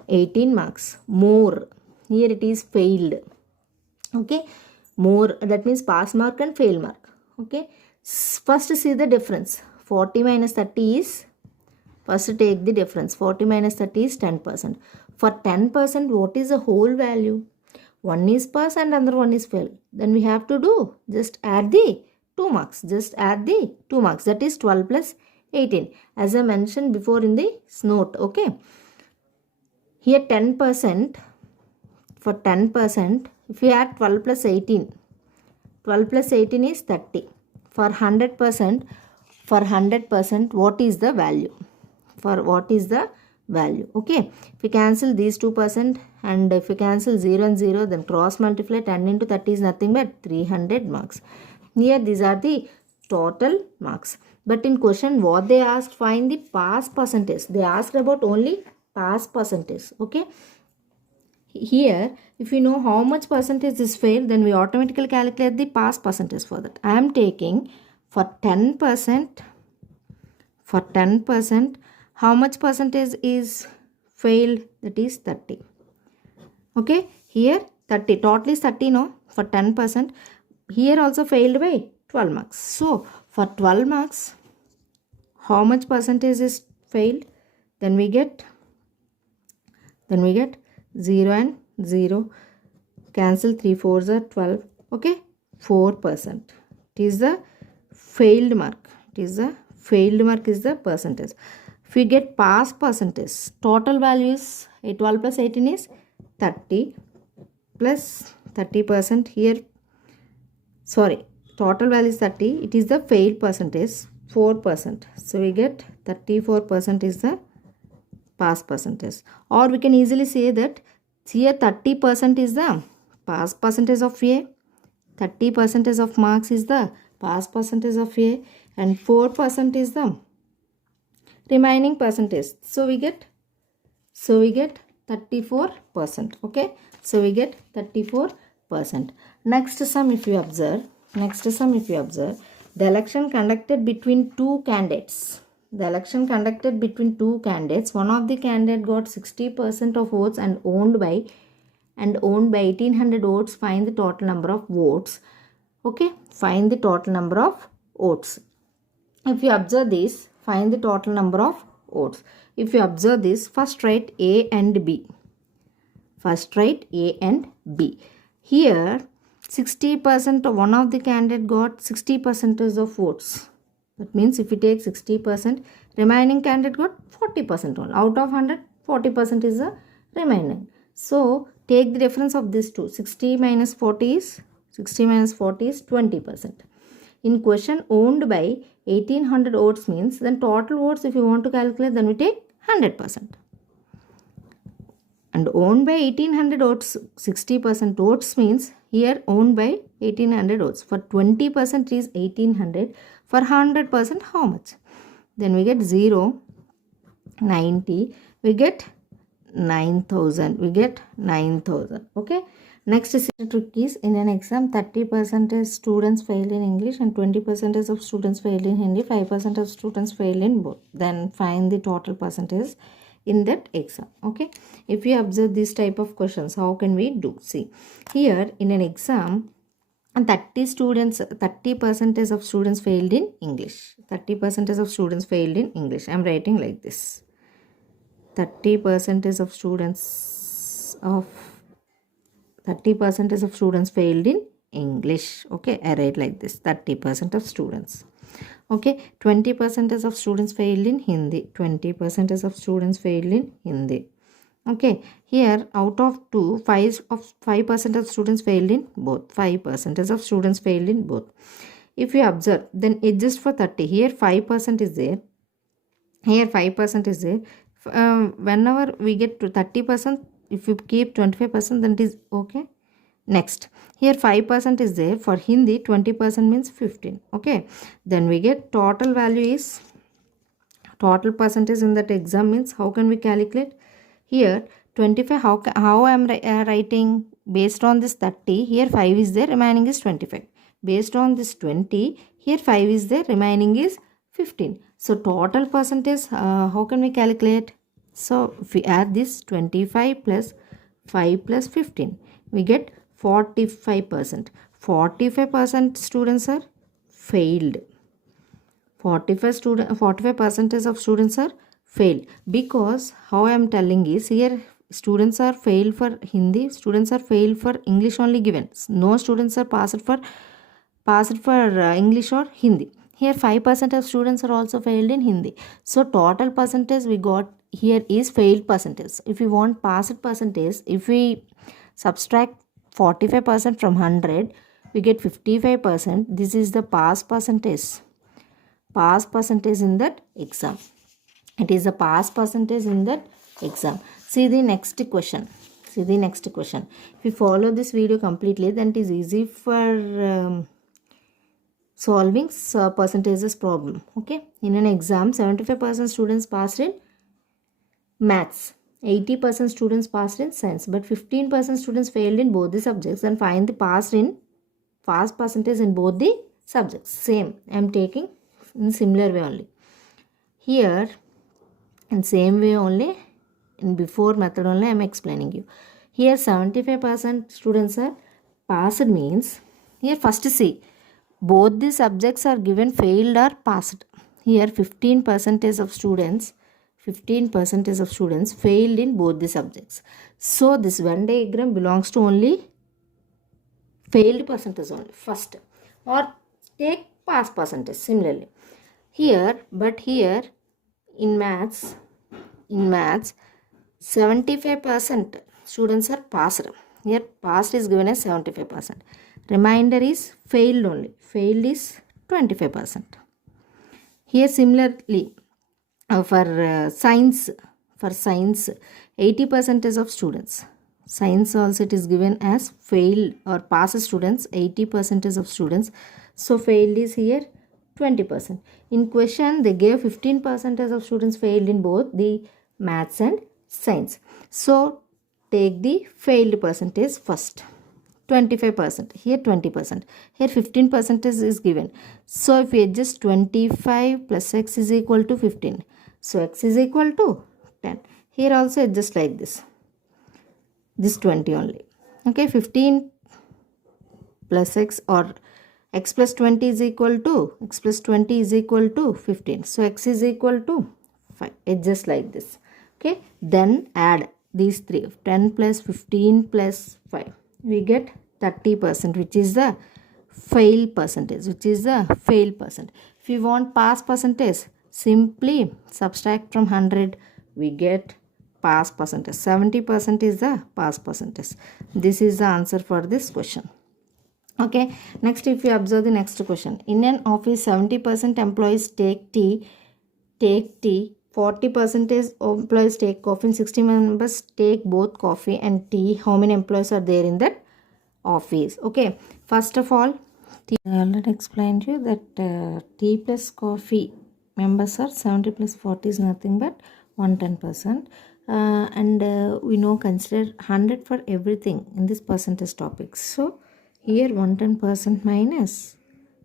18 marks. More. Here it is failed. Okay, more, that means pass mark and fail mark. Okay, first see the difference. 40 minus 30 is, first take the difference. 40 minus 30 is 10%. For 10%, what is the whole value? One is pass and another one is fail. Then we have to do, just add the 2 marks. Just add the 2 marks. That is 12 plus 18. As I mentioned before in the note. Okay, here 10%. For 10%, if you add 12 plus 18, 12 plus 18 is 30. For 100%, what is the value? For what is the value? Okay, if you cancel these 2% and if you cancel 0 and 0, then cross multiply 10 into 30 is nothing but 300 marks. Here these are the total marks. But in question what they asked, find the pass percentage. They asked about only pass percentage. Okay. Here, if we know how much percentage is failed, then we automatically calculate the pass percentage for that. I am taking for 10%, how much percentage is failed? That is 30. Okay, here 30, total is 30, no? For 10%, here also failed by 12 marks. So, for 12 marks, how much percentage is failed? Then we get 0 and 0, cancel 3 4s are 12. Okay, 4%. It is the failed mark. It is the failed mark is the percentage. If we get pass percentage, total value is 12 plus 18 is 30 plus 30% here. Sorry, total value is 30. It is the failed percentage 4%. So we get 34% is the pass percentage. Or we can easily say that here 30% is the pass percentage of A, 30% of marks is the pass percentage of A, and 4% is the remaining percentage. So we get 34%. Okay, so we get 34%. Next sum if you observe, the election conducted between two candidates. One of the candidate got 60% of votes and owned by 1800 votes. Find the total number of votes. Okay, find the total number of votes. If you observe this, find the total number of votes. If you observe this, first write A and B. Here 60% of one of the candidate got 60% of votes. That means if we take 60%, remaining candidate got 40% only. Out of 100, 40% is the remaining. So take the difference of these two. 60 minus 40 is 20%. In question owned by 1800 votes means then total votes if you want to calculate, then we take 100%. And owned by 1800 votes, 60% votes means here owned by 1800 votes. For 20% is 1800. For 100% how much? Then we get 0, 90. We get 9000. Okay. Next trick is in an exam 30% students failed in English and 20% of students failed in Hindi, 5% of students failed in both. Then find the total percentage in that exam. Okay, if you observe this type of questions, how can we do? See, here in an exam 30% of students failed in English. 30% of students failed in English. I am writing like this. 30% of students failed in English. Okay, I write like this. 30% of students. Okay, 20% of students failed in Hindi. 20% of students failed in Hindi. Okay, here out of 5% of students failed in both. 5% of students failed in both. If you observe, then adjust for 30. Here 5% is there. Here 5% is there. Whenever we get to 30%, if you keep 25%, then it is okay. Next, here 5% is there. For Hindi, 20% means 15. Okay, then we get total value is, total percentage in that exam means how can we calculate? Here 25, how I am writing based on this 30, here 5 is there, remaining is 25. Based on this 20, here 5 is there, remaining is 15. So total percentage, how can we calculate? So if we add this 25 plus 5 plus 15, we get 45%. 45% students are failed. 45% of students are failed, because how I am telling is, here students are failed for Hindi, students are failed for English only given. No students are passed for English or Hindi. Here 5% of students are also failed in Hindi. So total percentage we got here is failed percentage. If we want passed percentage, if we subtract 45% from 100, we get 55%. This is the pass percentage. Pass percentage in that exam. It is the pass percentage in that exam. See the next question. See the next question. If you follow this video completely, then it is easy for solving percentages problem. Okay. In an exam, 75% students passed in maths. 80% students passed in science, but 15% students failed in both the subjects, and find the pass percentage in both the subjects. Same, I am taking in similar way only. Here, in same way only, in before method only I am explaining you. Here 75% students are passed means, here first see, both the subjects are given failed or passed. Here 15% of students failed in both the subjects. So this Venn diagram belongs to only failed percentage only first, or take pass percentage similarly. Here, but here in maths 75% students are passed. Here passed is given as 75%. Remainder is failed only. Failed is 25%. Here similarly, for science 80% of students. Science also it is given as failed or passed students, 80% of students. So failed is here 20%. In question they gave 15% of students failed in both the maths and science. So take the failed percentage first. 25%. Here 20%. Here 15% is given. So if we adjust 25 plus x is equal to 15. So x is equal to 10. Here also adjust like this. This 20 only. Okay, 15 plus x, or x plus 20 is equal to, x plus 20 is equal to 15. So x is equal to 5. Adjust like this. Okay, then add these three, 10 plus 15 plus 5. We get 30%, which is the fail percentage. If you want pass percentage, simply subtract from 100, we get pass percentage. 70% is the pass percentage. This is the answer for this question. Okay, next if you observe the next question. In an office, 70% employees take tea, 40% employees take coffee, and 60 members take both coffee and tea. How many employees are there in that office? Okay, first of all, I already explained you that tea plus coffee members are 70 plus 40 is nothing but 110%. We know consider 100 for everything in this percentage topic. So here 110% minus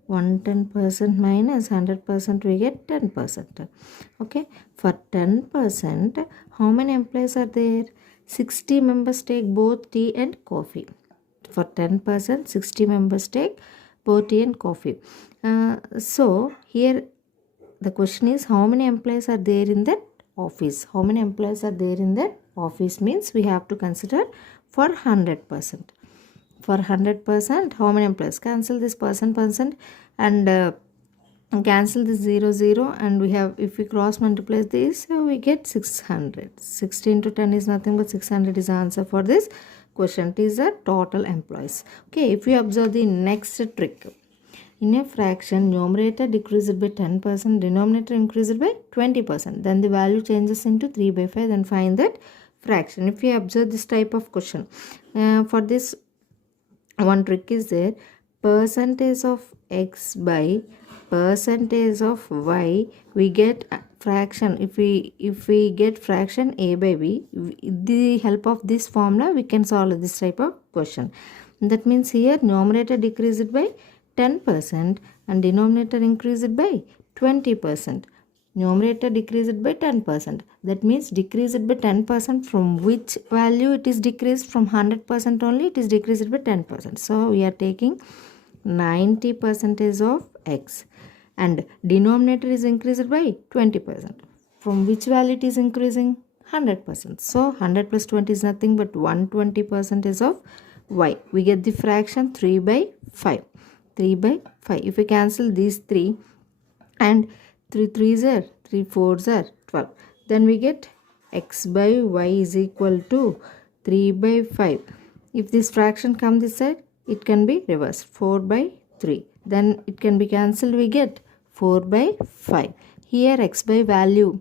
100%, we get 10%. Okay, for 10%, how many employees are there? 60 members take both tea and coffee. For 10%, 60 members take both tea and coffee. So here the question is, how many employees are there in that office? How many employees are there in that office means we have to consider for 100%. For 100%, how many employees? Cancel this percent and cancel this 0, and we have, if we cross multiply this, we get 600. 60 into 10 is nothing but 600 is the answer for this question. It is the total employees. Okay, if we observe the next trick. In a fraction, numerator decreased by 10%, denominator increased by 20%. Then the value changes into 3 by 5. Then find that fraction. If we observe this type of question, for this one trick is there. Percentage of x by percentage of y, we get fraction, if we get fraction a by b, with the help of this formula we can solve this type of question. That means here numerator decreased by 10% and denominator increased by 20%. Numerator decreased by 10%. That means decreased by 10%. From which value it is decreased? From 100% only it is decreased by 10%. So we are taking 90% of x, and denominator is increased by 20%. From which value it is increasing? 100%. So 100 plus 20 is nothing but 120% of y. We get the fraction 3 by 5. 3 by 5. If we cancel these 3 and 3 3s are 3 4s are 12, then we get x by y is equal to 3 by 5. If this fraction comes this side, it can be reversed, 4 by 3. Then it can be cancelled, we get 4 by 5. Here x by value,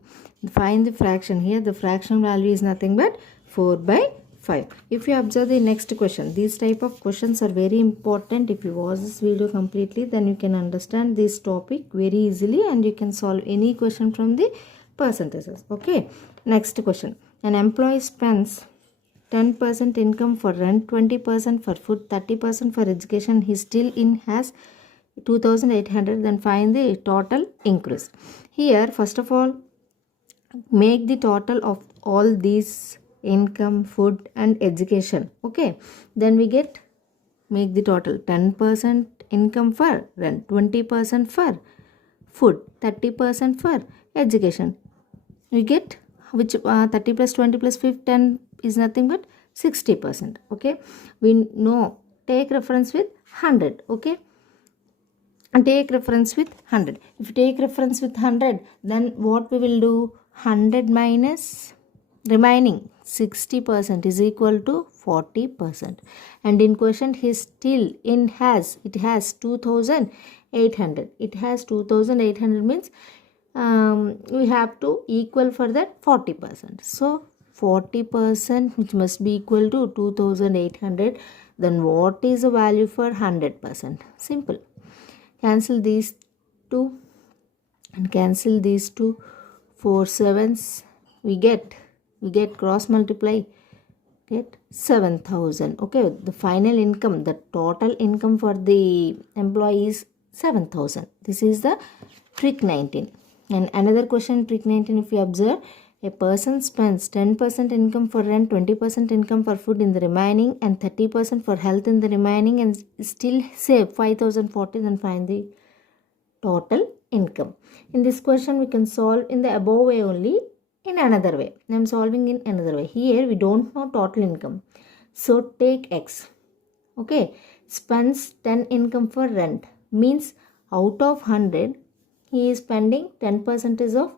find the fraction. Here the fraction value is nothing but 4 by 5. If you observe the next question, these type of questions are very important. If you watch this video completely, then you can understand this topic very easily and you can solve any question from the percentages. Okay, next question. An employee spends 10% income for rent, 20% for food, 30% for education. He still has 2,800. Then find the total increase. Here first of all, make the total of all these income, food and education. Okay, then we get, make the total 10% income for rent, 20% for food, 30% for education. We get which 30 plus 20 plus 10 is nothing but 60%. Okay, we know, take reference with 100. Okay, and take reference with 100. If you take reference with 100, then what we will do? 100 minus remaining 60% is equal to 40%. And in question he still has 2,800. It has 2,800 means we have to equal for that 40%. So 40% which must be equal to 2,800. Then what is the value for 100%? Simple. Cancel these two and cancel these two. 4 7s we get cross multiply, get 7,000. Okay, the final income, the total income for the employee is 7,000. This is the trick 19. And another question, trick 19, if you observe, a person spends 10% income for rent, 20% income for food in the remaining and 30% for health in the remaining and still save 5,040. Then find the total income. In this question we can solve in the above way only, in another way. I am solving in another way. Here we don't know total income, so take x. Okay, spends 10 income for rent means out of 100 he is spending 10%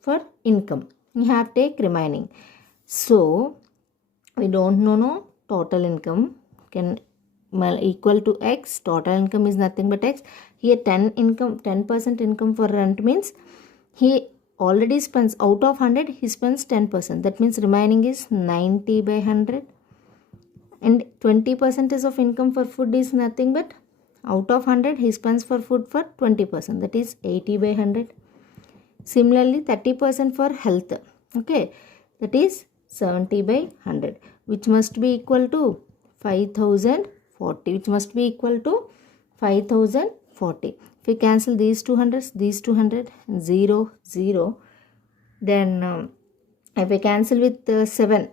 for income. You have take remaining. So we don't know total income can equal to x. Total income is nothing but x. Here 10% income for rent means he already spends, out of 100 he spends 10%. That means remaining is 90 by 100. And 20% of income for food is nothing but, out of 100 he spends for food for 20%. That is 80 by 100. Similarly 30% for health. Okay, that is 70 by 100, which must be equal to 5,040. Which must be equal to 5,040. If we cancel these 200s, 0, 0. Then if we cancel with 7,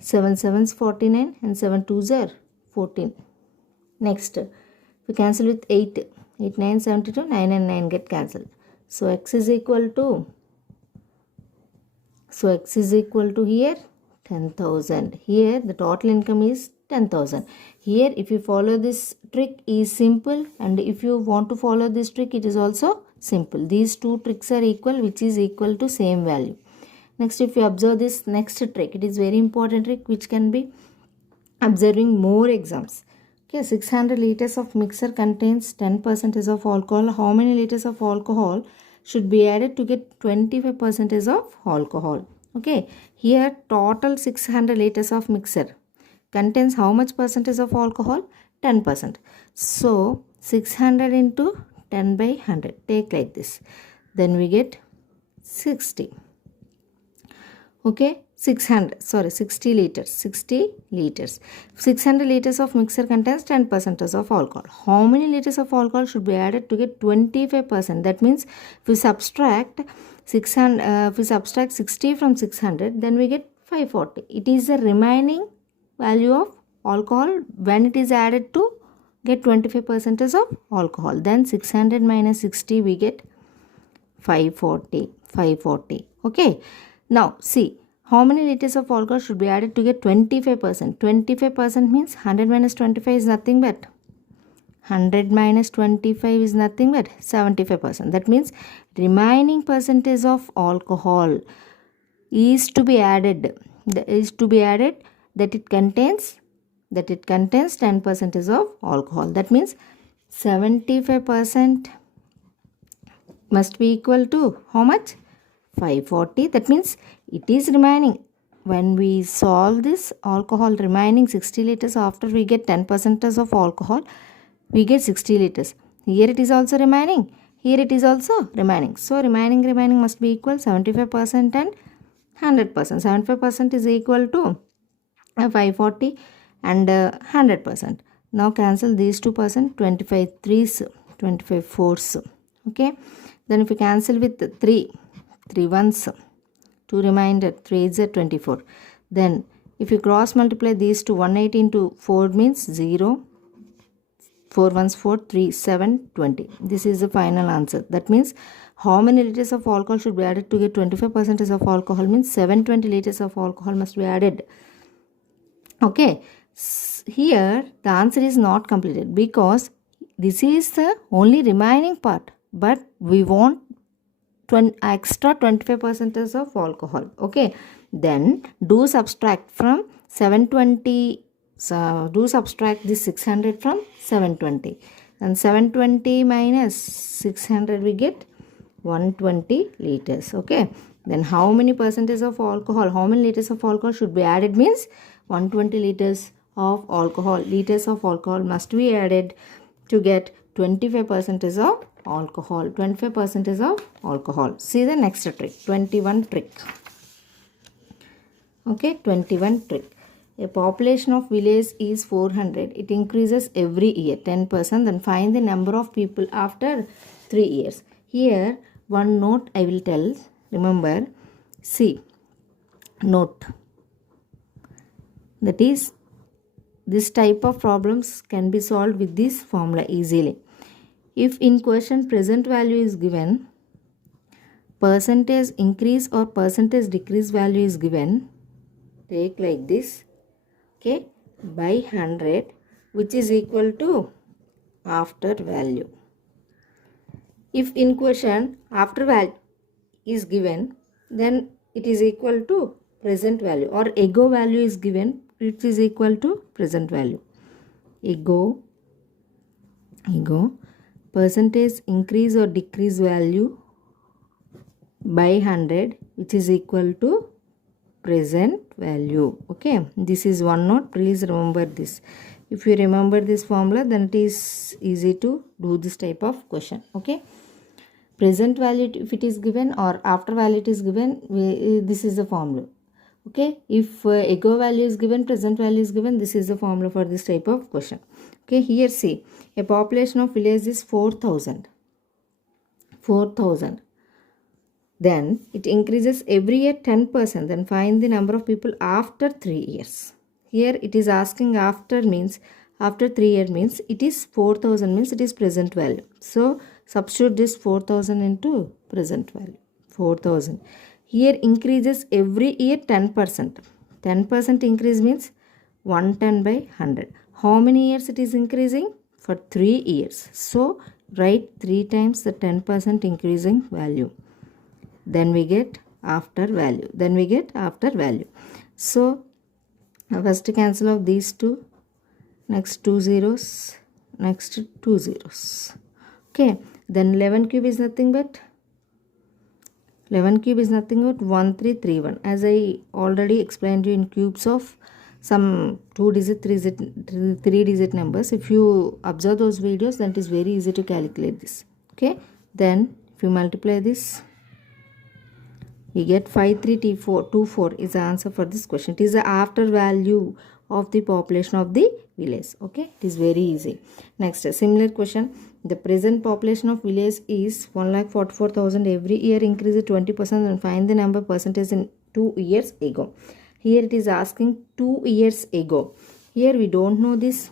7 7s 49 and 7 2s are 14. Next, if we cancel with 8, 8 9 72, 9 and 9 get cancelled. So x is equal to here 10,000. Here the total income is 10,000. Here if you follow this trick is simple, and if you want to follow this trick it is also simple. These two tricks are equal, which is equal to same value. Next, if you observe this next trick, it is very important trick which can be observing more exams. Okay, 600 liters of mixer contains 10% of alcohol. How many liters of alcohol should be added to get 25% of alcohol? Okay, here total 600 liters of mixer contains how much percentage of alcohol? 10%. So 600 into 10 by 100. Take like this. Then we get 60. Okay, 60 liters. 600 liters of mixture contains 10% of alcohol. How many liters of alcohol should be added to get 25%? That means if we subtract 60 from 600, then we get 540. It is the remaining value of alcohol when it is added to get 25% of alcohol. Then 600 minus 60, we get 540. Okay. Now see, how many liters of alcohol should be added to get 25%? 25% means 100 minus 25 is nothing but 75%. That means remaining percentage of alcohol is to be added. That it contains 10% of alcohol. That means 75% must be equal to how much? 540. That means it is remaining. When we solve this alcohol remaining 60 liters, after we get 10% of alcohol, we get 60 liters. Here it is also remaining. Here it is also remaining. So remaining must be equal 75% and 100%. 75% is equal to 540 and 100%. Now cancel these 2%. 25 threes, 25 fours. Okay. Then if we cancel with 3 ones, 2 remainder, 3 is 24. Then if you cross multiply these two, 180 into 4 means 0. 4 ones 4, 3, 7, 20. This is the final answer. That means how many liters of alcohol should be added to get 25% of alcohol means 720 liters of alcohol must be added. Okay. Here the answer is not completed because this is the only remaining part. But we want extra 25% of alcohol. Okay. Then do subtract from 720. So do subtract this 600 from 720. And 720 minus 600 we get 120 liters. Okay. Then how many percentage of alcohol? How many liters of alcohol should be added means 120 liters of alcohol. Liters of alcohol must be added to get 25% of alcohol. 25% of alcohol. See the next trick. 21 trick. Okay, 21 trick. A population of village is 400. It increases every year 10%. Then find the number of people after 3 years. Here one note I will tell. Remember, see, note. That is, this type of problems can be solved with this formula easily. If in question present value is given, percentage increase or percentage decrease value is given, take like this, okay, by 100, which is equal to after value. If in question after value is given, then it is equal to present value, or ego value is given, which is equal to present value. Ego percentage increase or decrease value by 100, which is equal to present value. Okay, this is one note. Please remember this. If you remember this formula, then it is easy to do this type of question. Okay, present value if it is given or after value it is given, this is the formula. Okay, if ego value is given, present value is given, this is the formula for this type of question. Okay, here see, a population of village is 4,000. Then it increases every year 10%. Then find the number of people after 3 years. Here it is asking after means, after 3 years means it is 4,000 means it is present value. So substitute this 4,000 into present value. 4,000. Here increases every year 10%. 10% increase means 110 by 100. How many years it is increasing? For 3 years. So write 3 times the 10% increasing value. Then we get after value. So first cancel of these two. Next 2 zeros. Next 2 zeros. Okay. Then 11 cube is nothing but 1331. As I already explained you in cubes of some 2-digit, 3-digit numbers. If you observe those videos, then it is very easy to calculate this. Okay, then if you multiply this, we get 53T424 is the answer for this question. It is the after value of the population of the village. Okay, it is very easy. Next, a similar question. The present population of village is 1,44,000. Every year increase 20% and find the number percentage in 2 years ago. Here it is asking 2 years ago. Here we don't know this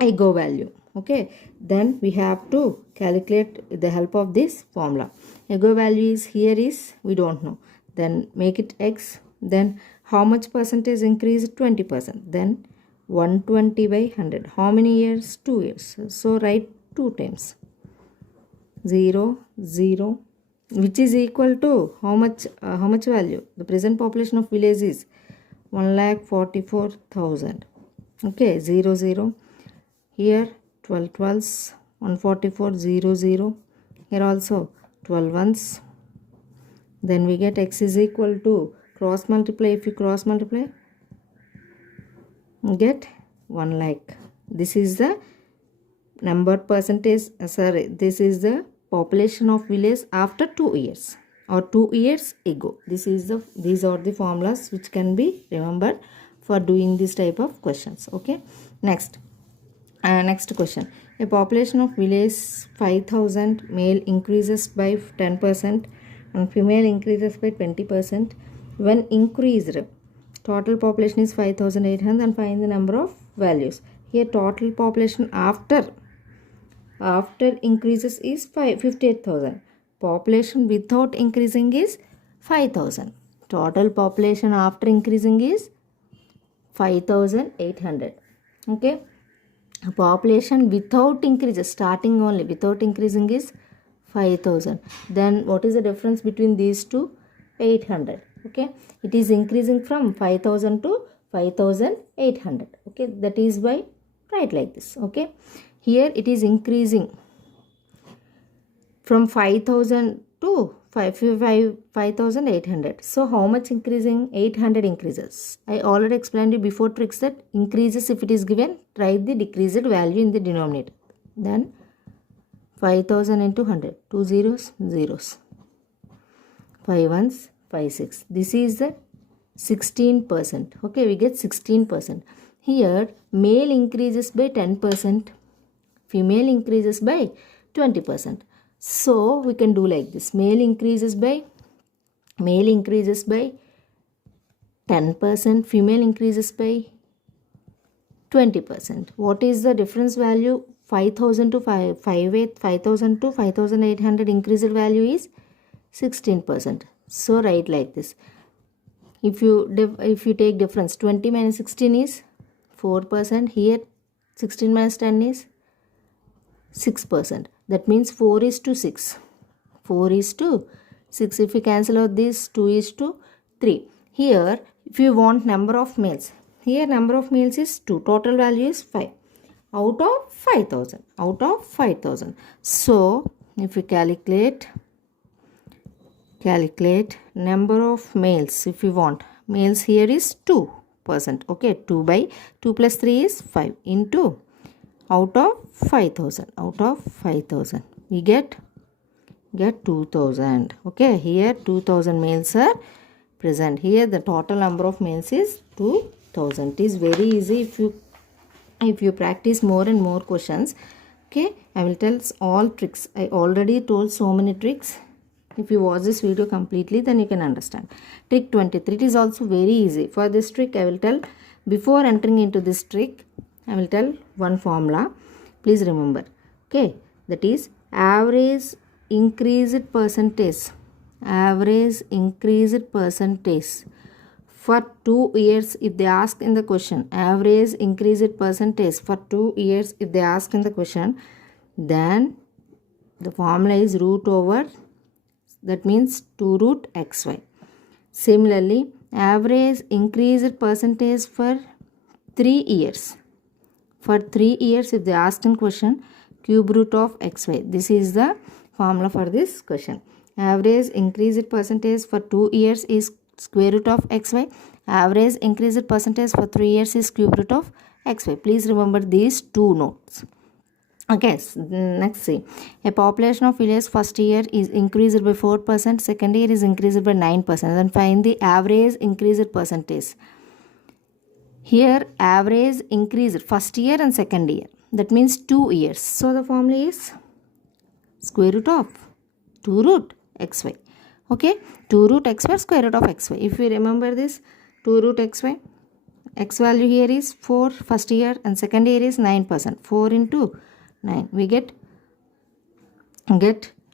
ago value. Okay, then we have to calculate with the help of this formula. Ago value is here is we don't know. Then make it x. Then how much percentage increase? 20%. Then 120 by 100. How many years? 2 years. So write 2 times 0 0, which is equal to how much value? The present population of village is 1,44,000. Okay, 0 0. Here 12 12s, 144 0 0. Here also 12 ones. Then we get x is equal to cross multiply. If you cross multiply, get 1 lakh. This is the number percentage. This is the population of village after 2 years or 2 years ago. These are the formulas which can be remembered for doing this type of questions. Okay, next question. A population of village 5,000, male increases by 10% and female increases by 20%. When increased, total population is 5,800 and find the number of values. Here total population after increases is 58,000. Population without increasing is 5,000. Total population after increasing is 5,800. Okay, population without increases, starting only without increasing is 5,000. Then what is the difference between these two? 800. Okay, it is increasing from 5,000 to 5,800. Okay, that is why write like this. Okay, here it is increasing from 5,000 to 5,800. So how much increasing? 800 increases. I already explained you before tricks that increases if it is given, write the decreased value in the denominator. Then 5,000 into 100, 2 zeros, zeros, 5 ones, 5 6. This is the 16%. Okay, we get 16%. Here male increases by 10%, female increases by 20%. So we can do like this. Male increases by 10%, female increases by 20%. What is the difference value? 5,000 to 5,800 increased value is 16%. So write like this. If you take difference, 20 minus 16 is 4%. Here 16 minus 10 is 6%. That means 4 is to 6. 4 is to 6. If we cancel out this, 2 is to 3. Here if you want number of males, here number of males is 2. Total value is 5 out of 5,000. So if we calculate number of males, if you want males, here is 2%. Okay, 2 by 2 plus 3 is 5 into out of 5,000 we get 2,000. Okay, here 2,000 males are present. Here the total number of males is 2,000. It is very easy if you practice more and more questions. Okay, I will tell all tricks. I already told so many tricks. If you watch this video completely, then you can understand. Trick 23, it is also very easy. For this trick I will tell, before entering into this trick I will tell one formula. Please remember. Okay, that is average increased percentage. Average increased percentage for 2 years if they ask in the question. Average increased percentage for 2 years if they ask in the question. Then the formula is root over, that means 2 root xy. Similarly, average increased percentage for 3 years. For 3 years if they ask in question, cube root of xy. This is the formula for this question. Average increased percentage for 2 years is square root of xy. Average increased percentage for 3 years is cube root of xy. Please remember these two notes. Okay, next see. A population of village first year is increased by 4%, second year is increased by 9%. Then find the average increased percentage. Here average increased first year and second year. That means 2 years. So the formula is square root of 2 root xy. Okay, 2 root xy square root of xy. If we remember this, 2 root xy, x value here is 4 first year and second year is 9%. 4 into 9. We get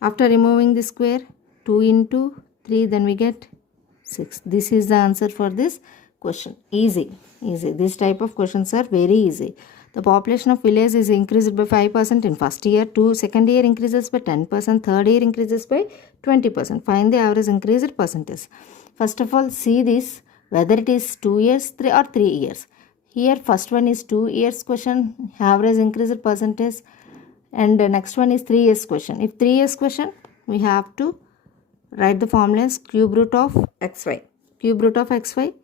after removing the square 2 into 3, then we get 6. This is the answer for this question. Easy. This type of questions are very easy. The population of village is increased by 5% in first year, second year increases by 10%, third year increases by 20%. Find the average increased percentage. First of all, see this whether it is 2 years, 3 or 3 years. Here first one is 2 years question, average increased percentage, and the next one is 3 years question. If 3 years question, we have to write the formula as cube root of xy. Cube root of xy,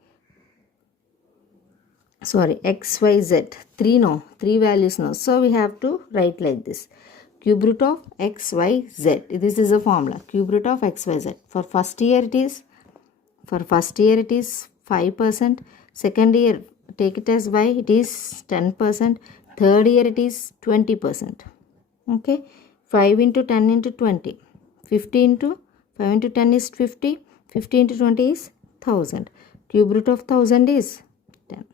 sorry, xyz. 3 values no. So we have to write like this. Cube root of xyz. This is the formula. Cube root of xyz. For first year it is 5%. Second year, take it as y, it is 10%. Third year it is 20%. Okay, 5 into 10 into 20. 50 into 5 into 10 is 50. 50 into 20 is 1000. Cube root of 1000 is 10.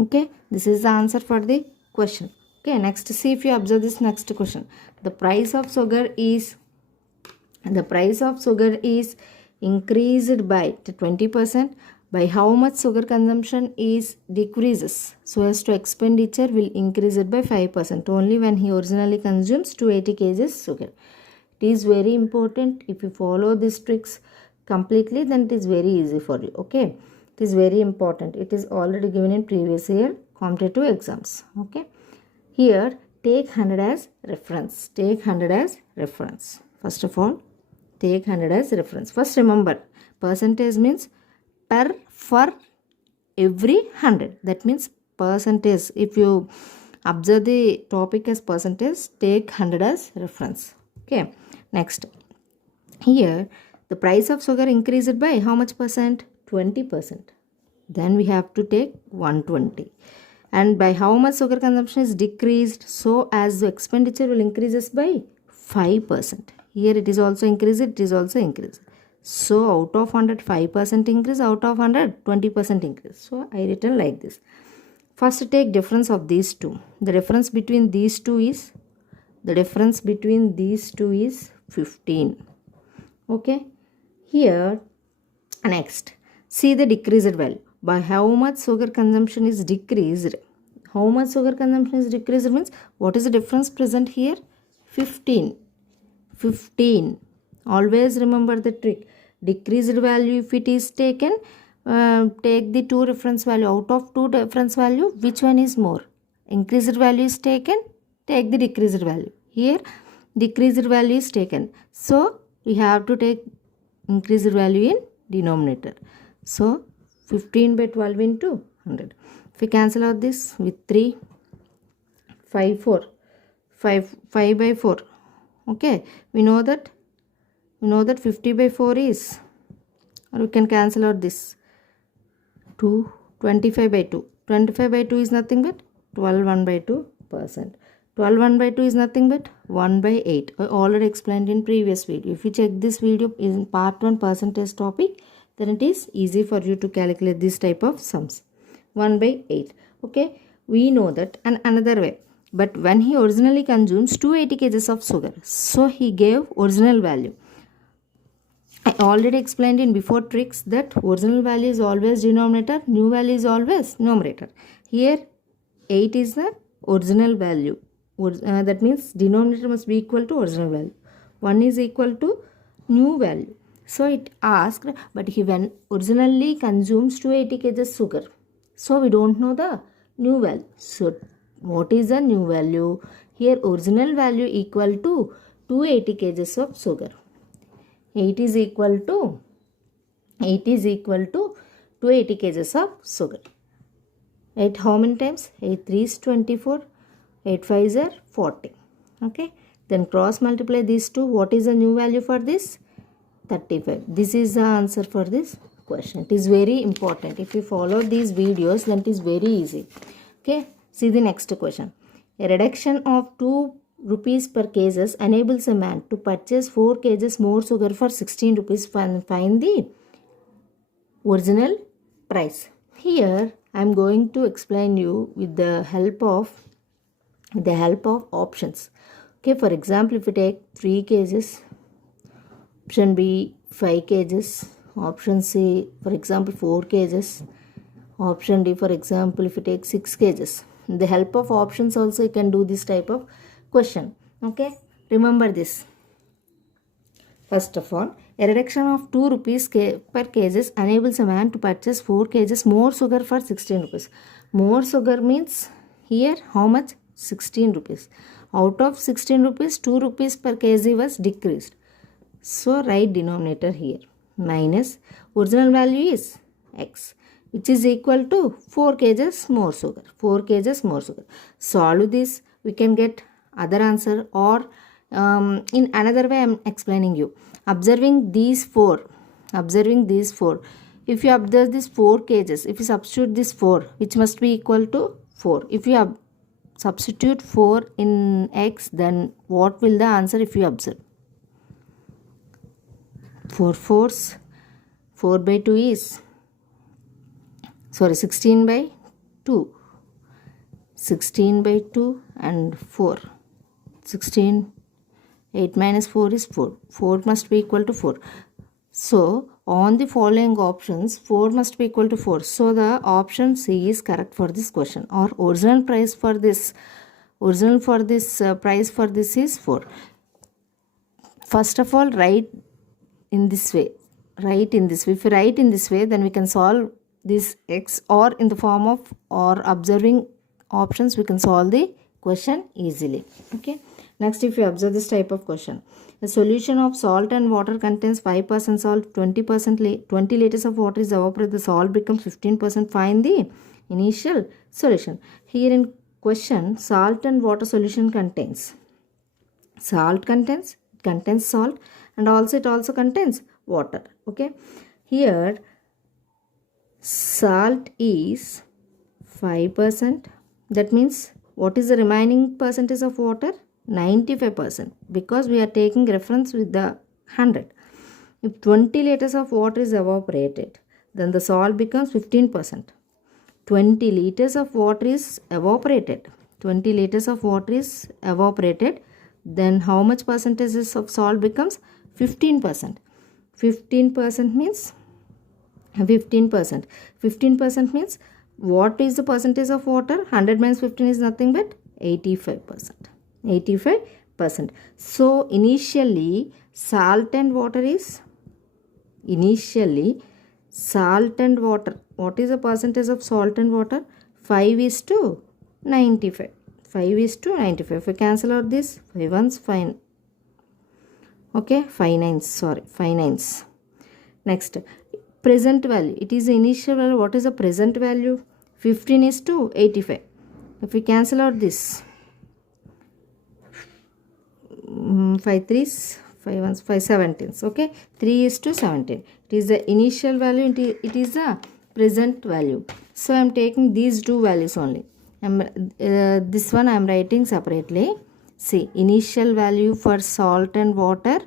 Okay, this is the answer for the question. Okay, next see if you observe this next question. The price of sugar is increased by 20%. By how much sugar consumption is decreases so as to expenditure will increase it by 5% only when he originally consumes 280 kg sugar. It is very important. If you follow these tricks completely, then it is very easy for you. Okay, it is very important. It is already given in previous year competitive exams. Okay, here take 100 as reference. First of all, take 100 as reference. First remember, percentage means per for every 100. That means percentage. If you observe the topic as percentage, take 100 as reference. Okay, next. Here the price of sugar increased by how much percent? 20%. Then we have to take 120. And by how much sugar consumption is decreased so as the expenditure will increases by 5%. Here it is also increased, it is also increased. So out of 100, 5% increase, out of 100, 20% increase. So I written like this. First take difference of these two. The difference between these two is 15. Okay. Here next, see the decreased value. By how much sugar consumption is decreased? How much sugar consumption is decreased means what is the difference present here? 15. Always remember the trick. Decreased value, if it is taken, take the two reference value. Out of two reference value, which one is more? Increased value is taken, take the decreased value. Here decreased value is taken, so we have to take increased value in denominator. So 15 by 12 into 100. If we cancel out this with 3, 5 by 4. Okay, we know that 50 by 4 is, or we can cancel out this 25 by 2. 25 by 2 is nothing but 12 1 by 2%. 12 1 by 2 is nothing but 1 by 8. I already explained in previous video. If you check this video in part 1 percentage topic, then it is easy for you to calculate this type of sums. 1 by 8. Okay, we know that. And another way, but when he originally consumes 280 kg of sugar, so he gave original value. I already explained in before tricks that original value is always denominator, new value is always numerator. Here 8 is the original value. That means denominator must be equal to original value. 1 is equal to new value. So it asked, but he when originally consumes 280 kg sugar, so we don't know the new value. So what is the new value? Here original value equal to 280 kg of sugar. 8 is equal to 280 kgs of sugar. 8 how many times? 8 3 is 24, 8 5 are 40. Okay, then cross multiply these two. What is the new value for this? 35. This is the answer for this question. It is very important. If you follow these videos, then it is very easy. Okay, see the next question. A reduction of 2 rupees per kgs enables a man to purchase 4 kgs more sugar for 16 rupees. Find the original price. Here I am going to explain you with the help of options. Okay, for example, if you take 3 kgs, option B 5 kgs, option C for example 4 kgs, option D for example if you take 6 kgs. With the help of options also you can do this type of question. Okay, remember this. First of all, a reduction of 2 rupees per kgs enables a man to purchase 4 kgs more sugar for 16 rupees. More sugar means here how much? 16 rupees. Out of 16 rupees, 2 rupees per kg was decreased. So write denominator here. Minus original value is x, which is equal to 4 kgs more sugar. 4 kgs more sugar. Solve this, we can get other answer, or in another way I am explaining you. Observing these four, if you observe this 4 kgs, if you substitute this 4, which must be equal to 4. If you substitute 4 in x, then what will the answer if you observe? 4 fours, 4 by 2 is 16 by 2. 16 by 2 and 4. 16, 8 minus 4 is 4. 4 must be equal to 4. So, on the following options, 4 must be equal to 4. So, the option C is correct for this question. Or original price for this, price for this is 4. First of all, write in this way. If you write in this way, then we can solve this x, or in the form of or observing options we can solve the question easily. Okay, next if you observe this type of question, a solution of salt and water contains 5% salt, 20 liters of water is evaporated, the salt becomes 15%. Find the initial solution. Here in question, salt and water solution contains salt, and also it also contains water. Okay, here salt is 5%. That means what is the remaining percentage of water? 95%, because we are taking reference with the 100. If 20 liters of water is evaporated, then the salt becomes 15%. 20 liters of water is evaporated. Then how much percentage of salt becomes? 15%. 15% means 15% means what is the percentage of water? 100 minus 15 is nothing but 85%. 85%. So initially salt and water, what is the percentage of salt and water? 5:95. 5:95. If we cancel out this, 5 ones, fine. Okay, 5 nines. 5 nines. Next, present value. It is the initial value. What is the present value? 15:85. If we cancel out this, 5 threes, 5 ones, 5 17s. Okay, 3:17. It is the initial value. It is the present value. So I am taking these two values only. This one I am writing separately. See, initial value for salt and water,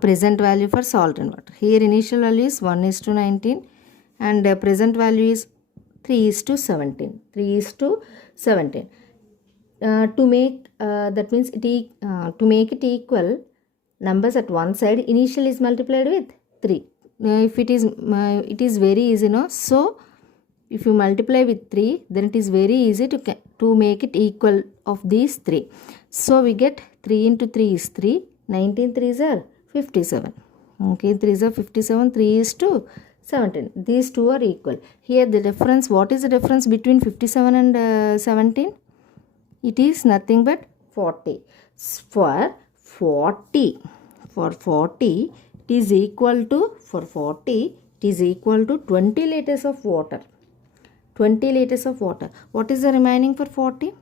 present value for salt and water. Here initial value is 1:19 and present value is 3:17. 3:17. To make that means to make it equal, numbers at one side, initial is multiplied with 3. If it is very easy, no? So if you multiply with 3, then it is very easy to make it equal of these 3. So we get 3 into 3 is 3. 19 3s are 57. Okay, 3s are 57. 3:17. These two are equal. Here the difference, what is the difference between 57 and 17? It is nothing but 40. For 40, it is equal to, for 40, It is equal to 20 liters of water. 20 liters of water. What is the remaining for 40?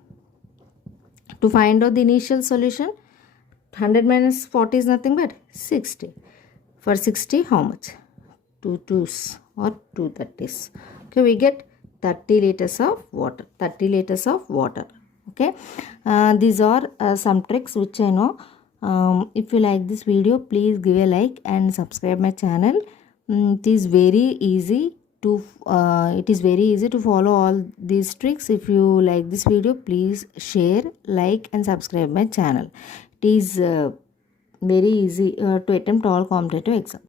To find out the initial solution, 100 minus 40 is nothing but 60. For 60, how much? 2 2s or 2 30s. Okay, we get 30 liters of water. 30 liters of water. Okay, these are some tricks which I know. If you like this video, please give a like and subscribe my channel. It is very easy to follow all these tricks. If you like this video, please share, like and subscribe my channel. It is very easy to attempt all competitive exams.